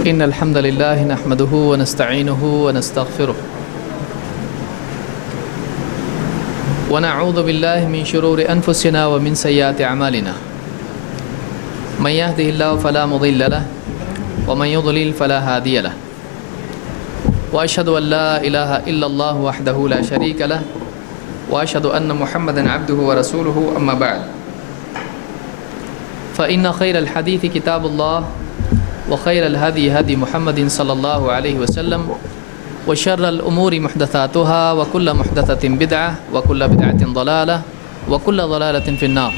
إن الحمد لله نحمده ونستعينه ونستغفره ونعوذ بالله من شرور أنفسنا ومن سيئات أعمالنا من يهده الله فلا مضل له ومن يضلل فلا هادي له وأشهد أن لا إله إلا الله وحده لا شريك له وأشهد أن محمدا عبده ورسوله أما بعد فإن خير الحديث كتاب الله وخير الهدي هدي محمد صلى الله عليه وسلم وشر الأمور محدثاتها وكل محدثة بدعة وكل بدعة ضلالة وكل ضلالة في النار.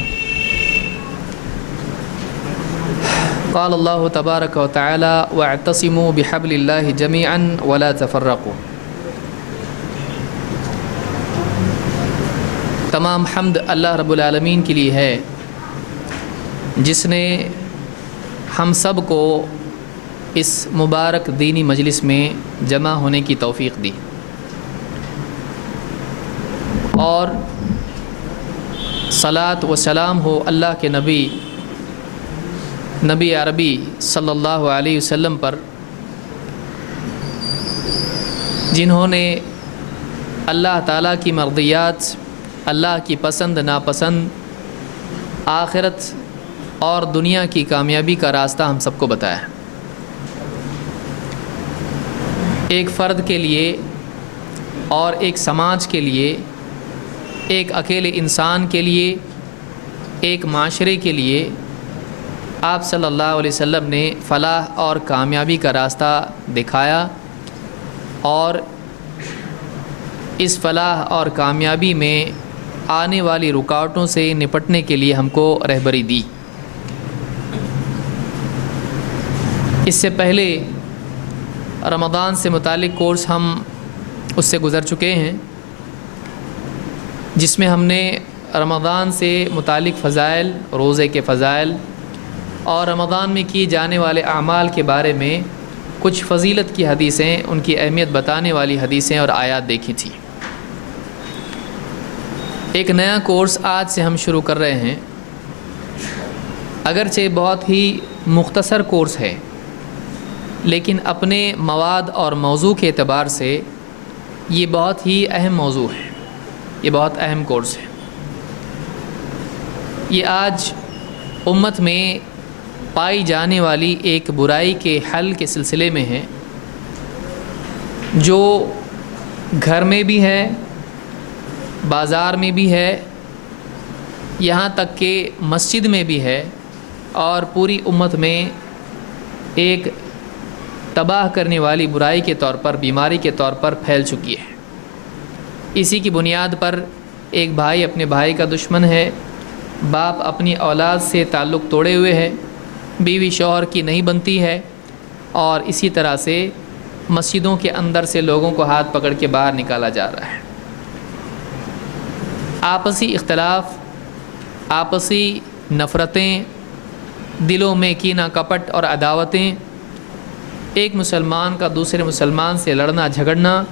قال الله تبارك وتعالى واعتصموا بحبل الله جميعا ولا تفرقوا. تمام حمد اللہ رب العالمین کے لیے ہے جس نے ہم سب کو اس مبارک دینی مجلس میں جمع ہونے کی توفیق دی، اور صلاۃ و سلام ہو اللہ کے نبی عربی صلی اللہ علیہ وسلم پر، جنہوں نے اللہ تعالیٰ کی مرضیات، اللہ کی پسند ناپسند، آخرت اور دنیا کی کامیابی کا راستہ ہم سب کو بتایا. ایک فرد کے لیے اور ایک سماج کے لیے، ایک اکیلے انسان کے لیے، ایک معاشرے کے لیے آپ صلی اللہ علیہ وسلم نے فلاح اور کامیابی کا راستہ دکھایا، اور اس فلاح اور کامیابی میں آنے والی رکاوٹوں سے نپٹنے کے لیے ہم کو رہبری دی. اس سے پہلے رمضان سے متعلق کورس ہم اس سے گزر چکے ہیں، جس میں ہم نے رمضان سے متعلق فضائل، روزے کے فضائل اور رمضان میں کیے جانے والے اعمال کے بارے میں کچھ فضیلت کی حدیثیں، ان کی اہمیت بتانے والی حدیثیں اور آیات دیکھی تھی. ایک نیا کورس آج سے ہم شروع کر رہے ہیں. اگرچہ بہت ہی مختصر کورس ہے، لیکن اپنے مواد اور موضوع کے اعتبار سے یہ بہت ہی اہم موضوع ہے، یہ بہت اہم کورس ہے. یہ آج امت میں پائی جانے والی ایک برائی کے حل کے سلسلے میں ہے، جو گھر میں بھی ہے، بازار میں بھی ہے، یہاں تک کہ مسجد میں بھی ہے، اور پوری امت میں ایک تباہ کرنے والی برائی کے طور پر، بیماری کے طور پر پھیل چکی ہے. اسی کی بنیاد پر ایک بھائی اپنے بھائی کا دشمن ہے، باپ اپنی اولاد سے تعلق توڑے ہوئے ہے، بیوی شوہر کی نہیں بنتی ہے، اور اسی طرح سے مسجدوں کے اندر سے لوگوں کو ہاتھ پکڑ کے باہر نکالا جا رہا ہے. آپسی اختلاف، آپسی نفرتیں، دلوں میں کینہ کپٹ اور عداوتیں، ایک مسلمان کا دوسرے مسلمان سے لڑنا جھگڑنا،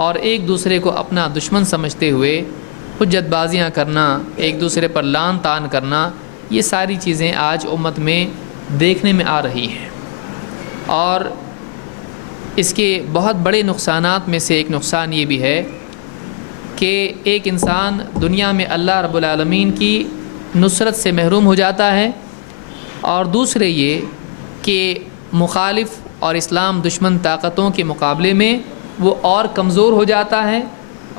اور ایک دوسرے کو اپنا دشمن سمجھتے ہوئے حجت بازیاں کرنا، ایک دوسرے پر لعن طعن کرنا، یہ ساری چیزیں آج امت میں دیکھنے میں آ رہی ہیں. اور اس کے بہت بڑے نقصانات میں سے ایک نقصان یہ بھی ہے کہ ایک انسان دنیا میں اللہ رب العالمین کی نصرت سے محروم ہو جاتا ہے، اور دوسرے یہ کہ مخالف اور اسلام دشمن طاقتوں کے مقابلے میں وہ اور کمزور ہو جاتا ہے،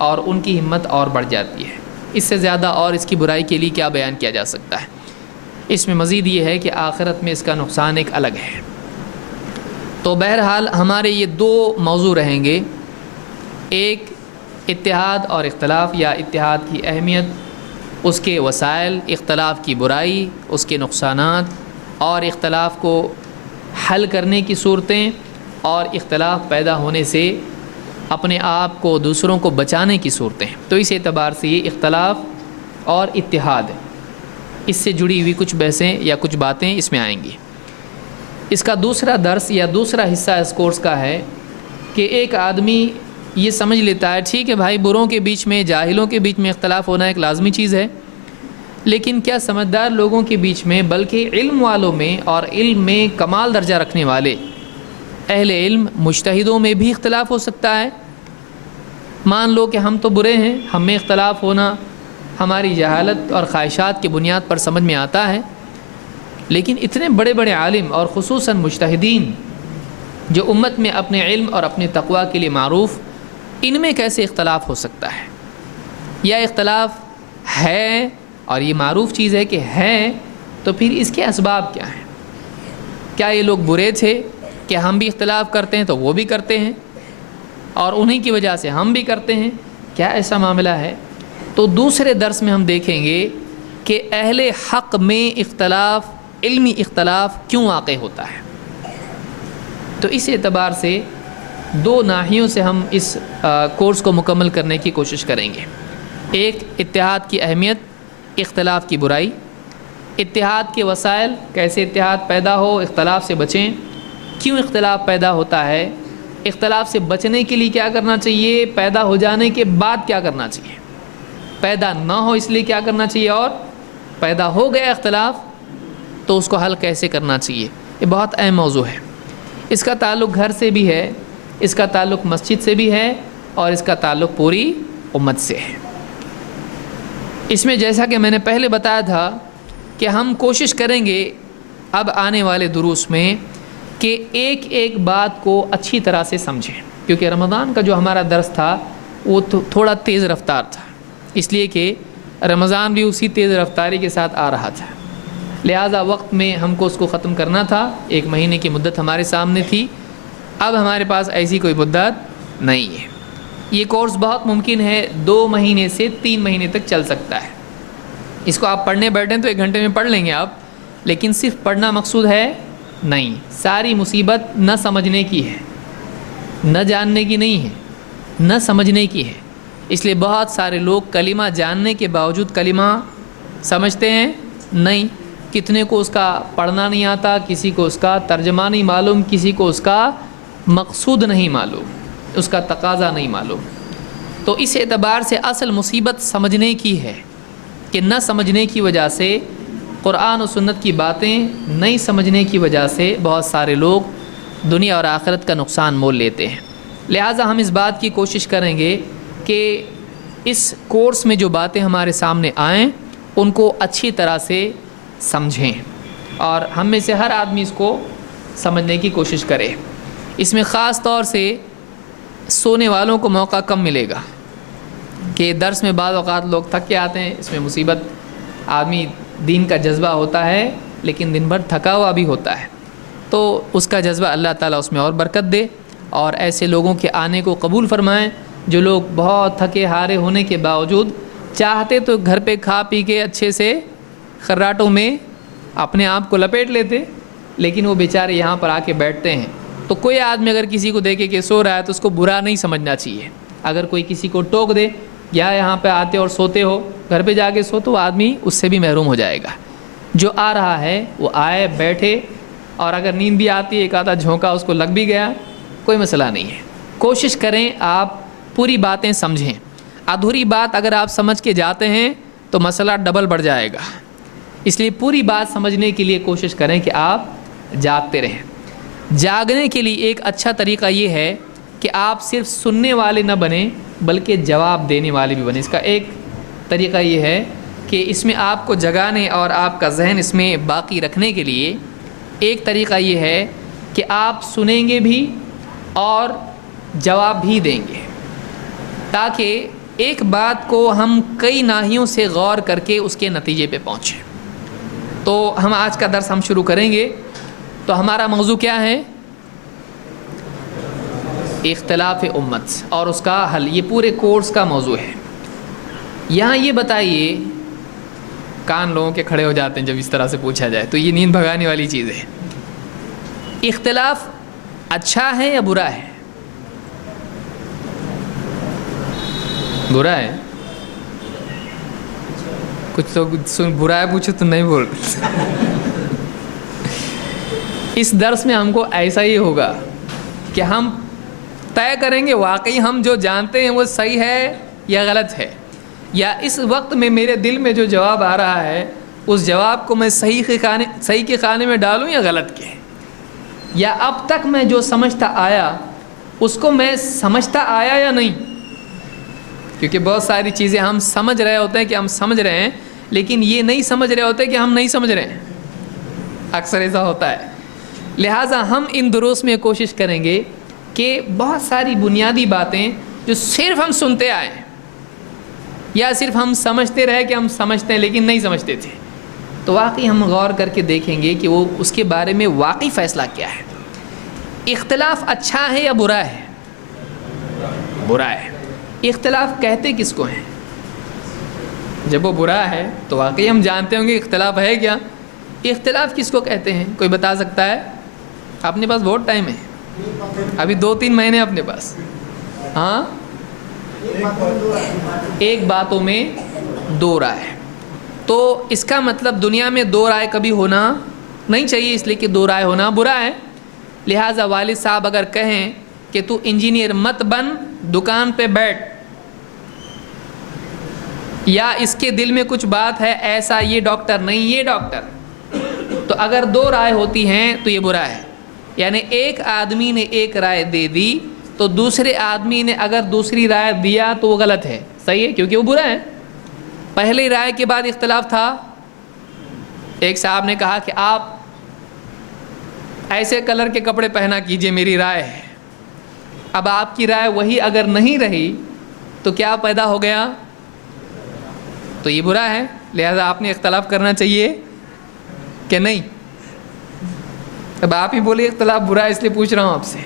اور ان کی ہمت اور بڑھ جاتی ہے. اس سے زیادہ اور اس کی برائی کے لیے کیا بیان کیا جا سکتا ہے. اس میں مزید یہ ہے کہ آخرت میں اس کا نقصان ایک الگ ہے. تو بہرحال ہمارے یہ دو موضوع رہیں گے، ایک اتحاد اور اختلاف، یا اتحاد کی اہمیت، اس کے وسائل، اختلاف کی برائی، اس کے نقصانات، اور اختلاف کو حل کرنے کی صورتیں، اور اختلاف پیدا ہونے سے اپنے آپ کو، دوسروں کو بچانے کی صورتیں. تو اس اعتبار سے یہ اختلاف اور اتحاد، اس سے جڑی ہوئی کچھ بحثیں یا کچھ باتیں اس میں آئیں گی. اس کا دوسرا درس یا دوسرا حصہ اس کورس کا ہے کہ ایک آدمی یہ سمجھ لیتا ہے ٹھیک ہے بھائی، بروں کے بیچ میں، جاہلوں کے بیچ میں اختلاف ہونا ایک لازمی چیز ہے، لیکن کیا سمجھدار لوگوں کے بیچ میں، بلکہ علم والوں میں اور علم میں کمال درجہ رکھنے والے اہل علم مجتہدوں میں بھی اختلاف ہو سکتا ہے. مان لو کہ ہم تو برے ہیں، ہم میں اختلاف ہونا ہماری جہالت اور خواہشات کی بنیاد پر سمجھ میں آتا ہے، لیکن اتنے بڑے بڑے عالم اور خصوصاً مجتہدین جو امت میں اپنے علم اور اپنے تقویٰ کے لیے معروف، ان میں کیسے اختلاف ہو سکتا ہے؟ یا اختلاف ہے اور یہ معروف چیز ہے کہ ہے، تو پھر اس کے اسباب کیا ہیں؟ کیا یہ لوگ برے تھے کہ ہم بھی اختلاف کرتے ہیں تو وہ بھی کرتے ہیں اور انہی کی وجہ سے ہم بھی کرتے ہیں؟ کیا ایسا معاملہ ہے؟ تو دوسرے درس میں ہم دیکھیں گے کہ اہل حق میں اختلاف، علمی اختلاف کیوں واقع ہوتا ہے. تو اس اعتبار سے دو ناحیوں سے ہم اس کورس کو مکمل کرنے کی کوشش کریں گے. ایک، اتحاد کی اہمیت، اختلاف کی برائی، اتحاد کے وسائل، کیسے اتحاد پیدا ہو، اختلاف سے بچیں، کیوں اختلاف پیدا ہوتا ہے، اختلاف سے بچنے کے لیے کیا کرنا چاہیے، پیدا ہو جانے کے بعد کیا کرنا چاہیے، پیدا نہ ہو اس لیے کیا کرنا چاہیے، اور پیدا ہو گیا اختلاف تو اس کو حل کیسے کرنا چاہیے. یہ بہت اہم موضوع ہے. اس کا تعلق گھر سے بھی ہے، اس کا تعلق مسجد سے بھی ہے، اور اس کا تعلق پوری امت سے ہے. اس میں جیسا کہ میں نے پہلے بتایا تھا کہ ہم کوشش کریں گے اب آنے والے دروس میں کہ ایک ایک بات کو اچھی طرح سے سمجھیں، کیونکہ رمضان کا جو ہمارا درس تھا وہ تھوڑا تیز رفتار تھا، اس لیے کہ رمضان بھی اسی تیز رفتاری کے ساتھ آ رہا تھا، لہٰذا وقت میں ہم کو اس کو ختم کرنا تھا. 1 مہینے کی مدت ہمارے سامنے تھی، اب ہمارے پاس ایسی کوئی مدت نہیں ہے. یہ کورس بہت ممکن ہے 2 مہینے سے 3 مہینے تک چل سکتا ہے. اس کو آپ پڑھنے بیٹھیں تو 1 گھنٹے میں پڑھ لیں گے آپ، لیکن صرف پڑھنا مقصود ہے نہیں. ساری مصیبت نہ سمجھنے کی ہے، نہ جاننے کی نہیں ہے، نہ سمجھنے کی ہے. اس لیے بہت سارے لوگ کلمہ جاننے کے باوجود کلمہ سمجھتے ہیں نہیں. کتنے کو اس کا پڑھنا نہیں آتا، کسی کو اس کا ترجمہ نہیں معلوم، کسی کو اس کا مقصود نہیں معلوم، اس کا تقاضا نہیں معلوم. تو اس اعتبار سے اصل مصیبت سمجھنے کی ہے کہ نہ سمجھنے کی وجہ سے قرآن و سنت کی باتیں نہیں سمجھنے کی وجہ سے بہت سارے لوگ دنیا اور آخرت کا نقصان مول لیتے ہیں. لہٰذا ہم اس بات کی کوشش کریں گے کہ اس کورس میں جو باتیں ہمارے سامنے آئیں ان کو اچھی طرح سے سمجھیں، اور ہم میں سے ہر آدمی اس کو سمجھنے کی کوشش کرے. اس میں خاص طور سے سونے والوں کو موقع کم ملے گا کہ درس میں بعض اوقات لوگ تھک کے آتے ہیں. اس میں مصیبت، آدمی دین کا جذبہ ہوتا ہے لیکن دن بھر تھکا ہوا بھی ہوتا ہے، تو اس کا جذبہ اللہ تعالیٰ اس میں اور برکت دے، اور ایسے لوگوں کے آنے کو قبول فرمائیں جو لوگ بہت تھکے ہارے ہونے کے باوجود چاہتے تو گھر پہ کھا پی کے اچھے سے خراٹوں میں اپنے آپ کو لپیٹ لیتے، لیکن وہ بیچارے یہاں پر آ کے بیٹھتے ہیں. تو کوئی آدمی اگر کسی کو دیکھے کہ سو رہا ہے تو اس کو برا نہیں سمجھنا چاہیے. اگر کوئی کسی کو ٹوک دے یا یہاں پہ آتے اور سوتے ہو، گھر پہ جا کے سو، تو وہ آدمی اس سے بھی محروم ہو جائے گا. جو آ رہا ہے وہ آئے، بیٹھے، اور اگر نیند بھی آتی ہے، ایک آدھا جھونکا اس کو لگ بھی گیا، کوئی مسئلہ نہیں ہے. کوشش کریں آپ پوری باتیں سمجھیں. ادھوری بات اگر آپ سمجھ کے جاتے ہیں تو مسئلہ ڈبل بڑھ جائے گا. اس لیے پوری بات سمجھنے کے لیے کوشش کریں کہ آپ جاگتے رہیں. جاگنے کے لیے ایک اچھا طریقہ یہ ہے کہ آپ صرف سننے والے نہ بنیں بلکہ جواب دینے والے بھی بنیں. اس کا ایک طریقہ یہ ہے کہ اس میں آپ کو جگانے اور آپ کا ذہن اس میں باقی رکھنے کے لیے ایک طریقہ یہ ہے کہ آپ سنیں گے بھی اور جواب بھی دیں گے، تاکہ ایک بات کو ہم کئی ناحیوں سے غور کر کے اس کے نتیجے پہ پہنچیں. تو ہم آج کا درس ہم شروع کریں گے. تو ہمارا موضوع کیا ہے؟ اختلاف امت اور اس کا حل. یہ پورے کورس کا موضوع ہے. یہاں یہ بتائیے، کان لوگوں کے کھڑے ہو جاتے ہیں جب اس طرح سے پوچھا جائے، تو یہ نیند بھگانے والی چیز ہے. اختلاف اچھا ہے یا برا ہے؟ برا ہے. کچھ لوگ برا ہے پوچھو تو نہیں بول. اس درس میں ہم کو ایسا ہی ہوگا کہ ہم طے کریں گے واقعی ہم جو جانتے ہیں وہ صحیح ہے یا غلط ہے، یا اس وقت میں میرے دل میں جو جواب آ رہا ہے اس جواب کو میں صحیح کے خانے میں ڈالوں یا غلط کے. یا اب تک میں جو سمجھتا آیا اس کو میں سمجھتا آیا یا نہیں. کیونکہ بہت ساری چیزیں ہم سمجھ رہے ہوتے ہیں کہ ہم سمجھ رہے ہیں، لیکن یہ نہیں سمجھ رہے ہوتے کہ ہم نہیں سمجھ رہے ہیں. اکثر ایسا ہوتا ہے. لہٰذا ہم ان دروس میں کوشش کریں گے کہ بہت ساری بنیادی باتیں جو صرف ہم سنتے آئے ہیں یا صرف ہم سمجھتے رہے کہ ہم سمجھتے ہیں لیکن نہیں سمجھتے تھے، تو واقعی ہم غور کر کے دیکھیں گے کہ وہ اس کے بارے میں واقعی فیصلہ کیا ہے. اختلاف اچھا ہے یا برا ہے؟ برا ہے. اختلاف کہتے کس کو ہیں؟ جب وہ برا ہے تو واقعی ہم جانتے ہوں گے اختلاف ہے کیا. اختلاف کس کو کہتے ہیں؟ کوئی بتا سکتا ہے؟ اپنے پاس بہت ٹائم ہے، ابھی 2-3 مہینے اپنے پاس. ہاں، ایک باتوں میں دو رائے. تو اس کا مطلب دنیا میں دو رائے کبھی ہونا نہیں چاہیے، اس لیے کہ دو رائے ہونا برا ہے. لہٰذا والد صاحب اگر کہیں کہ تو انجینئر مت بن، دکان پہ بیٹھ، یا اس کے دل میں کچھ بات ہے ایسا، یہ ڈاکٹر نہیں یہ ڈاکٹر، تو اگر دو رائے ہوتی ہیں تو یہ برا ہے. یعنی ایک آدمی نے ایک رائے دے دی تو دوسرے آدمی نے اگر دوسری رائے دیا تو وہ غلط ہے. صحیح ہے، کیونکہ وہ برا ہے. پہلی رائے کے بعد اختلاف تھا. ایک صاحب نے کہا کہ آپ ایسے کلر کے کپڑے پہنا کیجئے، میری رائے ہے. اب آپ کی رائے وہی اگر نہیں رہی تو کیا پیدا ہو گیا؟ تو یہ برا ہے. لہذا آپ نے اختلاف کرنا چاہیے کہ نہیں؟ اب آپ ہی بولیے اختلاف برا ہے، اس لیے پوچھ رہا ہوں آپ سے.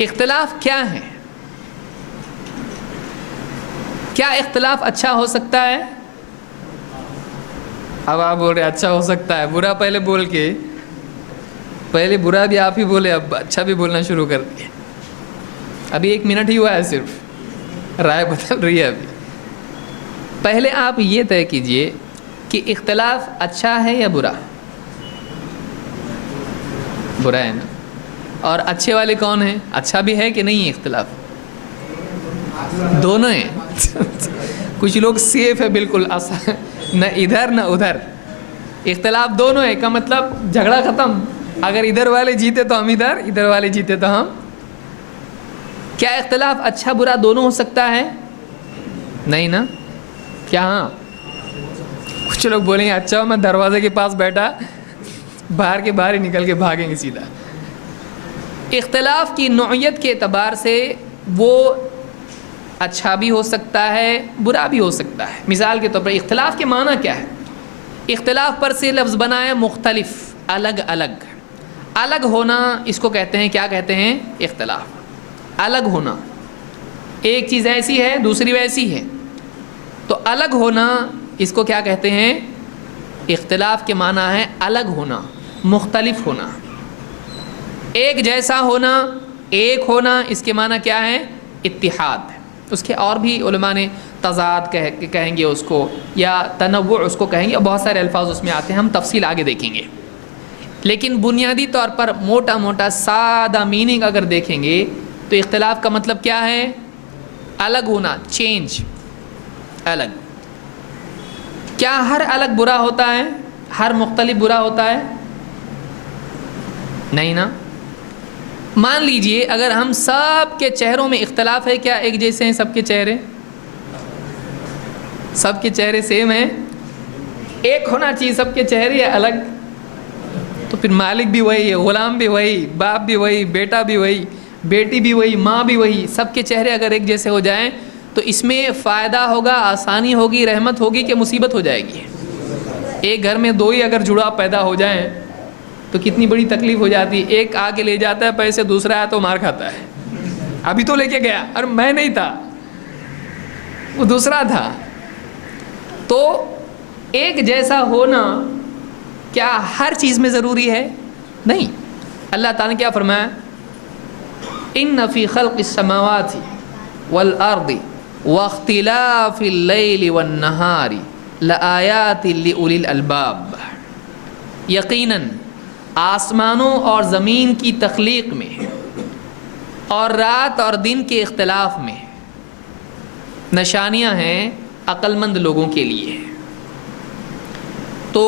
اختلاف کیا ہے؟ کیا اختلاف اچھا ہو سکتا ہے؟ اب آپ بول رہے اچھا ہو سکتا ہے، برا پہلے بول کے، پہلے برا بھی آپ ہی بولے، اب اچھا بھی بولنا شروع کر دیا. ابھی 1 منٹ ہی ہوا ہے، صرف رائے بدل رہی ہے ابھی. پہلے آپ یہ طے کیجئے کہ اختلاف اچھا ہے یا برا؟ برا ہے نا. اور اچھے والے کون ہیں؟ اچھا بھی ہے کہ نہیں ہے اختلاف؟ دونوں ہیں. کچھ لوگ سیف ہے بالکل، نہ ادھر نہ ادھر. اختلاف دونوں ہے کا مطلب جھگڑا ختم. اگر ادھر والے جیتے تو ہم ادھر، ادھر والے جیتے تو ہم. کیا اختلاف اچھا برا دونوں ہو سکتا ہے؟ نہیں نا. کیا ہاں؟ کچھ لوگ بولیں گے اچھا میں دروازے کے پاس بیٹھا، باہر کے باہر ہی نکل کے بھاگیں گے سیدھا. اختلاف کی نوعیت کے اعتبار سے وہ اچھا بھی ہو سکتا ہے، برا بھی ہو سکتا ہے. مثال کے طور پر اختلاف کے معنی کیا ہے؟ اختلاف پر سے لفظ بنا ہے مختلف، الگ الگ. الگ ہونا اس کو کہتے ہیں، کیا کہتے ہیں؟ اختلاف. الگ ہونا، ایک چیز ایسی ہے دوسری ویسی ہے، تو الگ ہونا اس کو کیا کہتے ہیں؟ اختلاف کے معنی ہے الگ ہونا، مختلف ہونا. ایک جیسا ہونا، ایک ہونا، اس کے معنی کیا ہے؟ اتحاد. اس کے اور بھی علماء نے تضاد کہیں گے اس کو، یا تنوع اس کو کہیں گے، اور بہت سارے الفاظ اس میں آتے ہیں، ہم تفصیل آگے دیکھیں گے. لیکن بنیادی طور پر موٹا موٹا سادہ میننگ اگر دیکھیں گے تو اختلاف کا مطلب کیا ہے؟ الگ ہونا، چینج، الگ. کیا ہر الگ برا ہوتا ہے؟ ہر مختلف برا ہوتا ہے؟ نہیں نا. مان لیجئے اگر ہم سب کے چہروں میں اختلاف ہے، کیا ایک جیسے ہیں سب کے چہرے؟ سب کے چہرے سیم ہیں؟ ایک ہونا چاہیے سب کے چہرے یا الگ؟ تو پھر مالک بھی وہی ہے، غلام بھی وہی، باپ بھی وہی، بیٹا بھی وہی، بیٹی بھی وہی، ماں بھی وہی. سب کے چہرے اگر ایک جیسے ہو جائیں تو اس میں فائدہ ہوگا، آسانی ہوگی، رحمت ہوگی کہ مصیبت ہو جائے گی؟ ایک گھر میں دو ہی اگر جڑا پیدا ہو جائیں تو کتنی بڑی تکلیف ہو جاتی ہے. ایک آ کے لے جاتا ہے پیسے، دوسرا آیا تو مار کھاتا ہے. ابھی تو لے کے گیا، اور میں نہیں تھا، وہ دوسرا تھا. تو ایک جیسا ہونا کیا ہر چیز میں ضروری ہے؟ نہیں. اللہ تعالیٰ نے کیا فرمایا؟ ان فی خلق السماوات والارض واختلاف اللیل والنہار لآیات لأولی الالباب. یقیناً آسمانوں اور زمین کی تخلیق میں اور رات اور دن کے اختلاف میں نشانیاں ہیں عقل مند لوگوں کے لیے. تو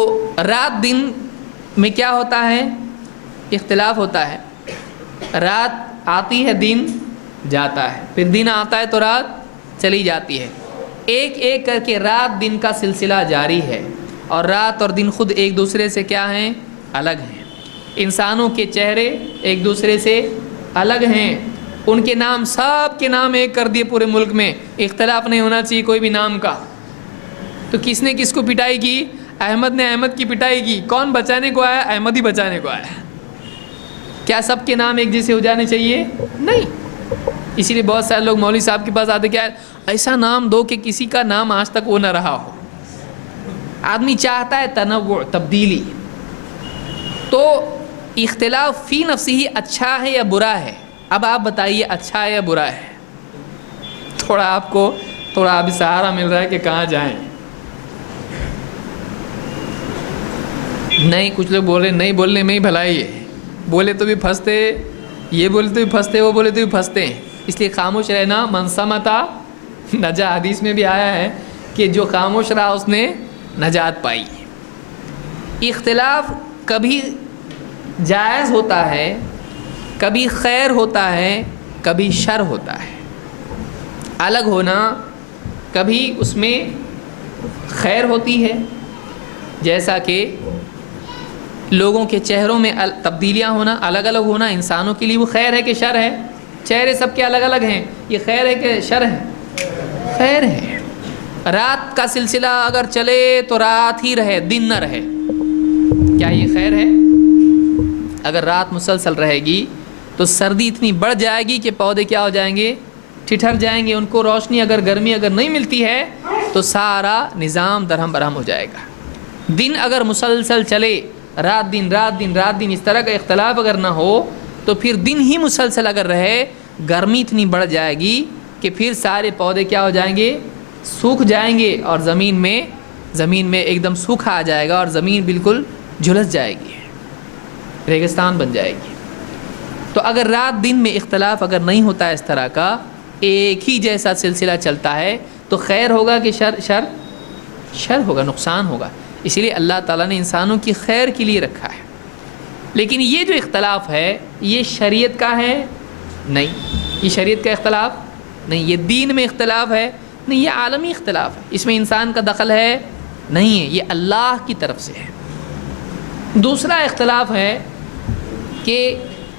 رات دن میں کیا ہوتا ہے؟ اختلاف ہوتا ہے. رات آتی ہے دن جاتا ہے, پھر دن آتا ہے تو رات چلی جاتی ہے. ایک ایک کر کے رات دن کا سلسلہ جاری ہے, اور رات اور دن خود ایک دوسرے سے کیا ہیں؟ الگ ہیں. انسانوں کے چہرے ایک دوسرے سے الگ ہیں, ان کے نام سب کے نام ایک کر دیے پورے ملک میں, اختلاف نہیں ہونا چاہیے کوئی بھی نام کا. تو کس نے کس کو پٹائی کی؟ احمد نے احمد کی پٹائی کی. کون بچانے کو آیا؟ احمد ہی بچانے کو آیا. کیا سب کے نام ایک جیسے ہو جانے چاہیے؟ نہیں. اسی لیے بہت سارے لوگ مولوی صاحب کے پاس آتے, کیا ایسا نام دو کہ کسی کا نام آج تک وہ نہ رہا ہو. آدمی چاہتا ہے تنوع, تبدیلی. تو اختلاف فی نفسی ہی اچھا ہے یا برا ہے؟ اب آپ بتائیے اچھا ہے یا برا ہے؟ تھوڑا ابھی سہارا مل رہا ہے کہ کہاں جائیں. نہیں, کچھ لوگ بول رہے نہیں بولنے میں ہی بھلائی ہے, بولے تو بھی پھنستے, یہ بولے تو بھی پھنستے, وہ بولے تو بھی پھنستے ہیں. اس لیے خاموش رہنا, من سمتا نجا. حدیث میں بھی آیا ہے کہ جو خاموش رہا اس نے نجات پائی. اختلاف کبھی جائز ہوتا ہے, کبھی خیر ہوتا ہے, کبھی شر ہوتا ہے. الگ ہونا کبھی اس میں خیر ہوتی ہے, جیسا کہ لوگوں کے چہروں میں تبدیلیاں ہونا, الگ الگ ہونا انسانوں کے لیے وہ خیر ہے کہ شر ہے؟ چہرے سب کے الگ الگ ہیں, یہ خیر ہے کہ شر ہے؟ خیر ہے. رات کا سلسلہ اگر چلے تو رات ہی رہے, دن نہ رہے, کیا یہ خیر ہے؟ اگر رات مسلسل رہے گی تو سردی اتنی بڑھ جائے گی کہ پودے کیا ہو جائیں گے؟ ٹھٹر جائیں گے. ان کو روشنی اگر گرمی اگر نہیں ملتی ہے تو سارا نظام درہم برہم ہو جائے گا. دن اگر مسلسل چلے, رات دن رات دن رات دن, اس طرح کا اختلاف اگر نہ ہو تو پھر دن ہی مسلسل اگر رہے, گرمی اتنی بڑھ جائے گی کہ پھر سارے پودے کیا ہو جائیں گے؟ سوکھ جائیں گے, اور زمین میں ایک دم سوکھا آ جائے گا, اور زمین بالکل جھلس جائے گی, ریگستان بن جائے گی. تو اگر رات دن میں اختلاف اگر نہیں ہوتا ہے اس طرح کا, ایک ہی جیسا سلسلہ چلتا ہے, تو خیر ہوگا کہ شر ہوگا, نقصان ہوگا. اسی لیے اللہ تعالیٰ نے انسانوں کی خیر کے لیے رکھا ہے. لیکن یہ جو اختلاف ہے یہ شریعت کا ہے؟ نہیں, یہ شریعت کا اختلاف نہیں. یہ دین میں اختلاف ہے؟ نہیں, یہ عالمی اختلاف ہے. اس میں انسان کا دخل ہے؟ نہیں ہے, یہ اللہ کی طرف سے ہے. دوسرا اختلاف ہے کہ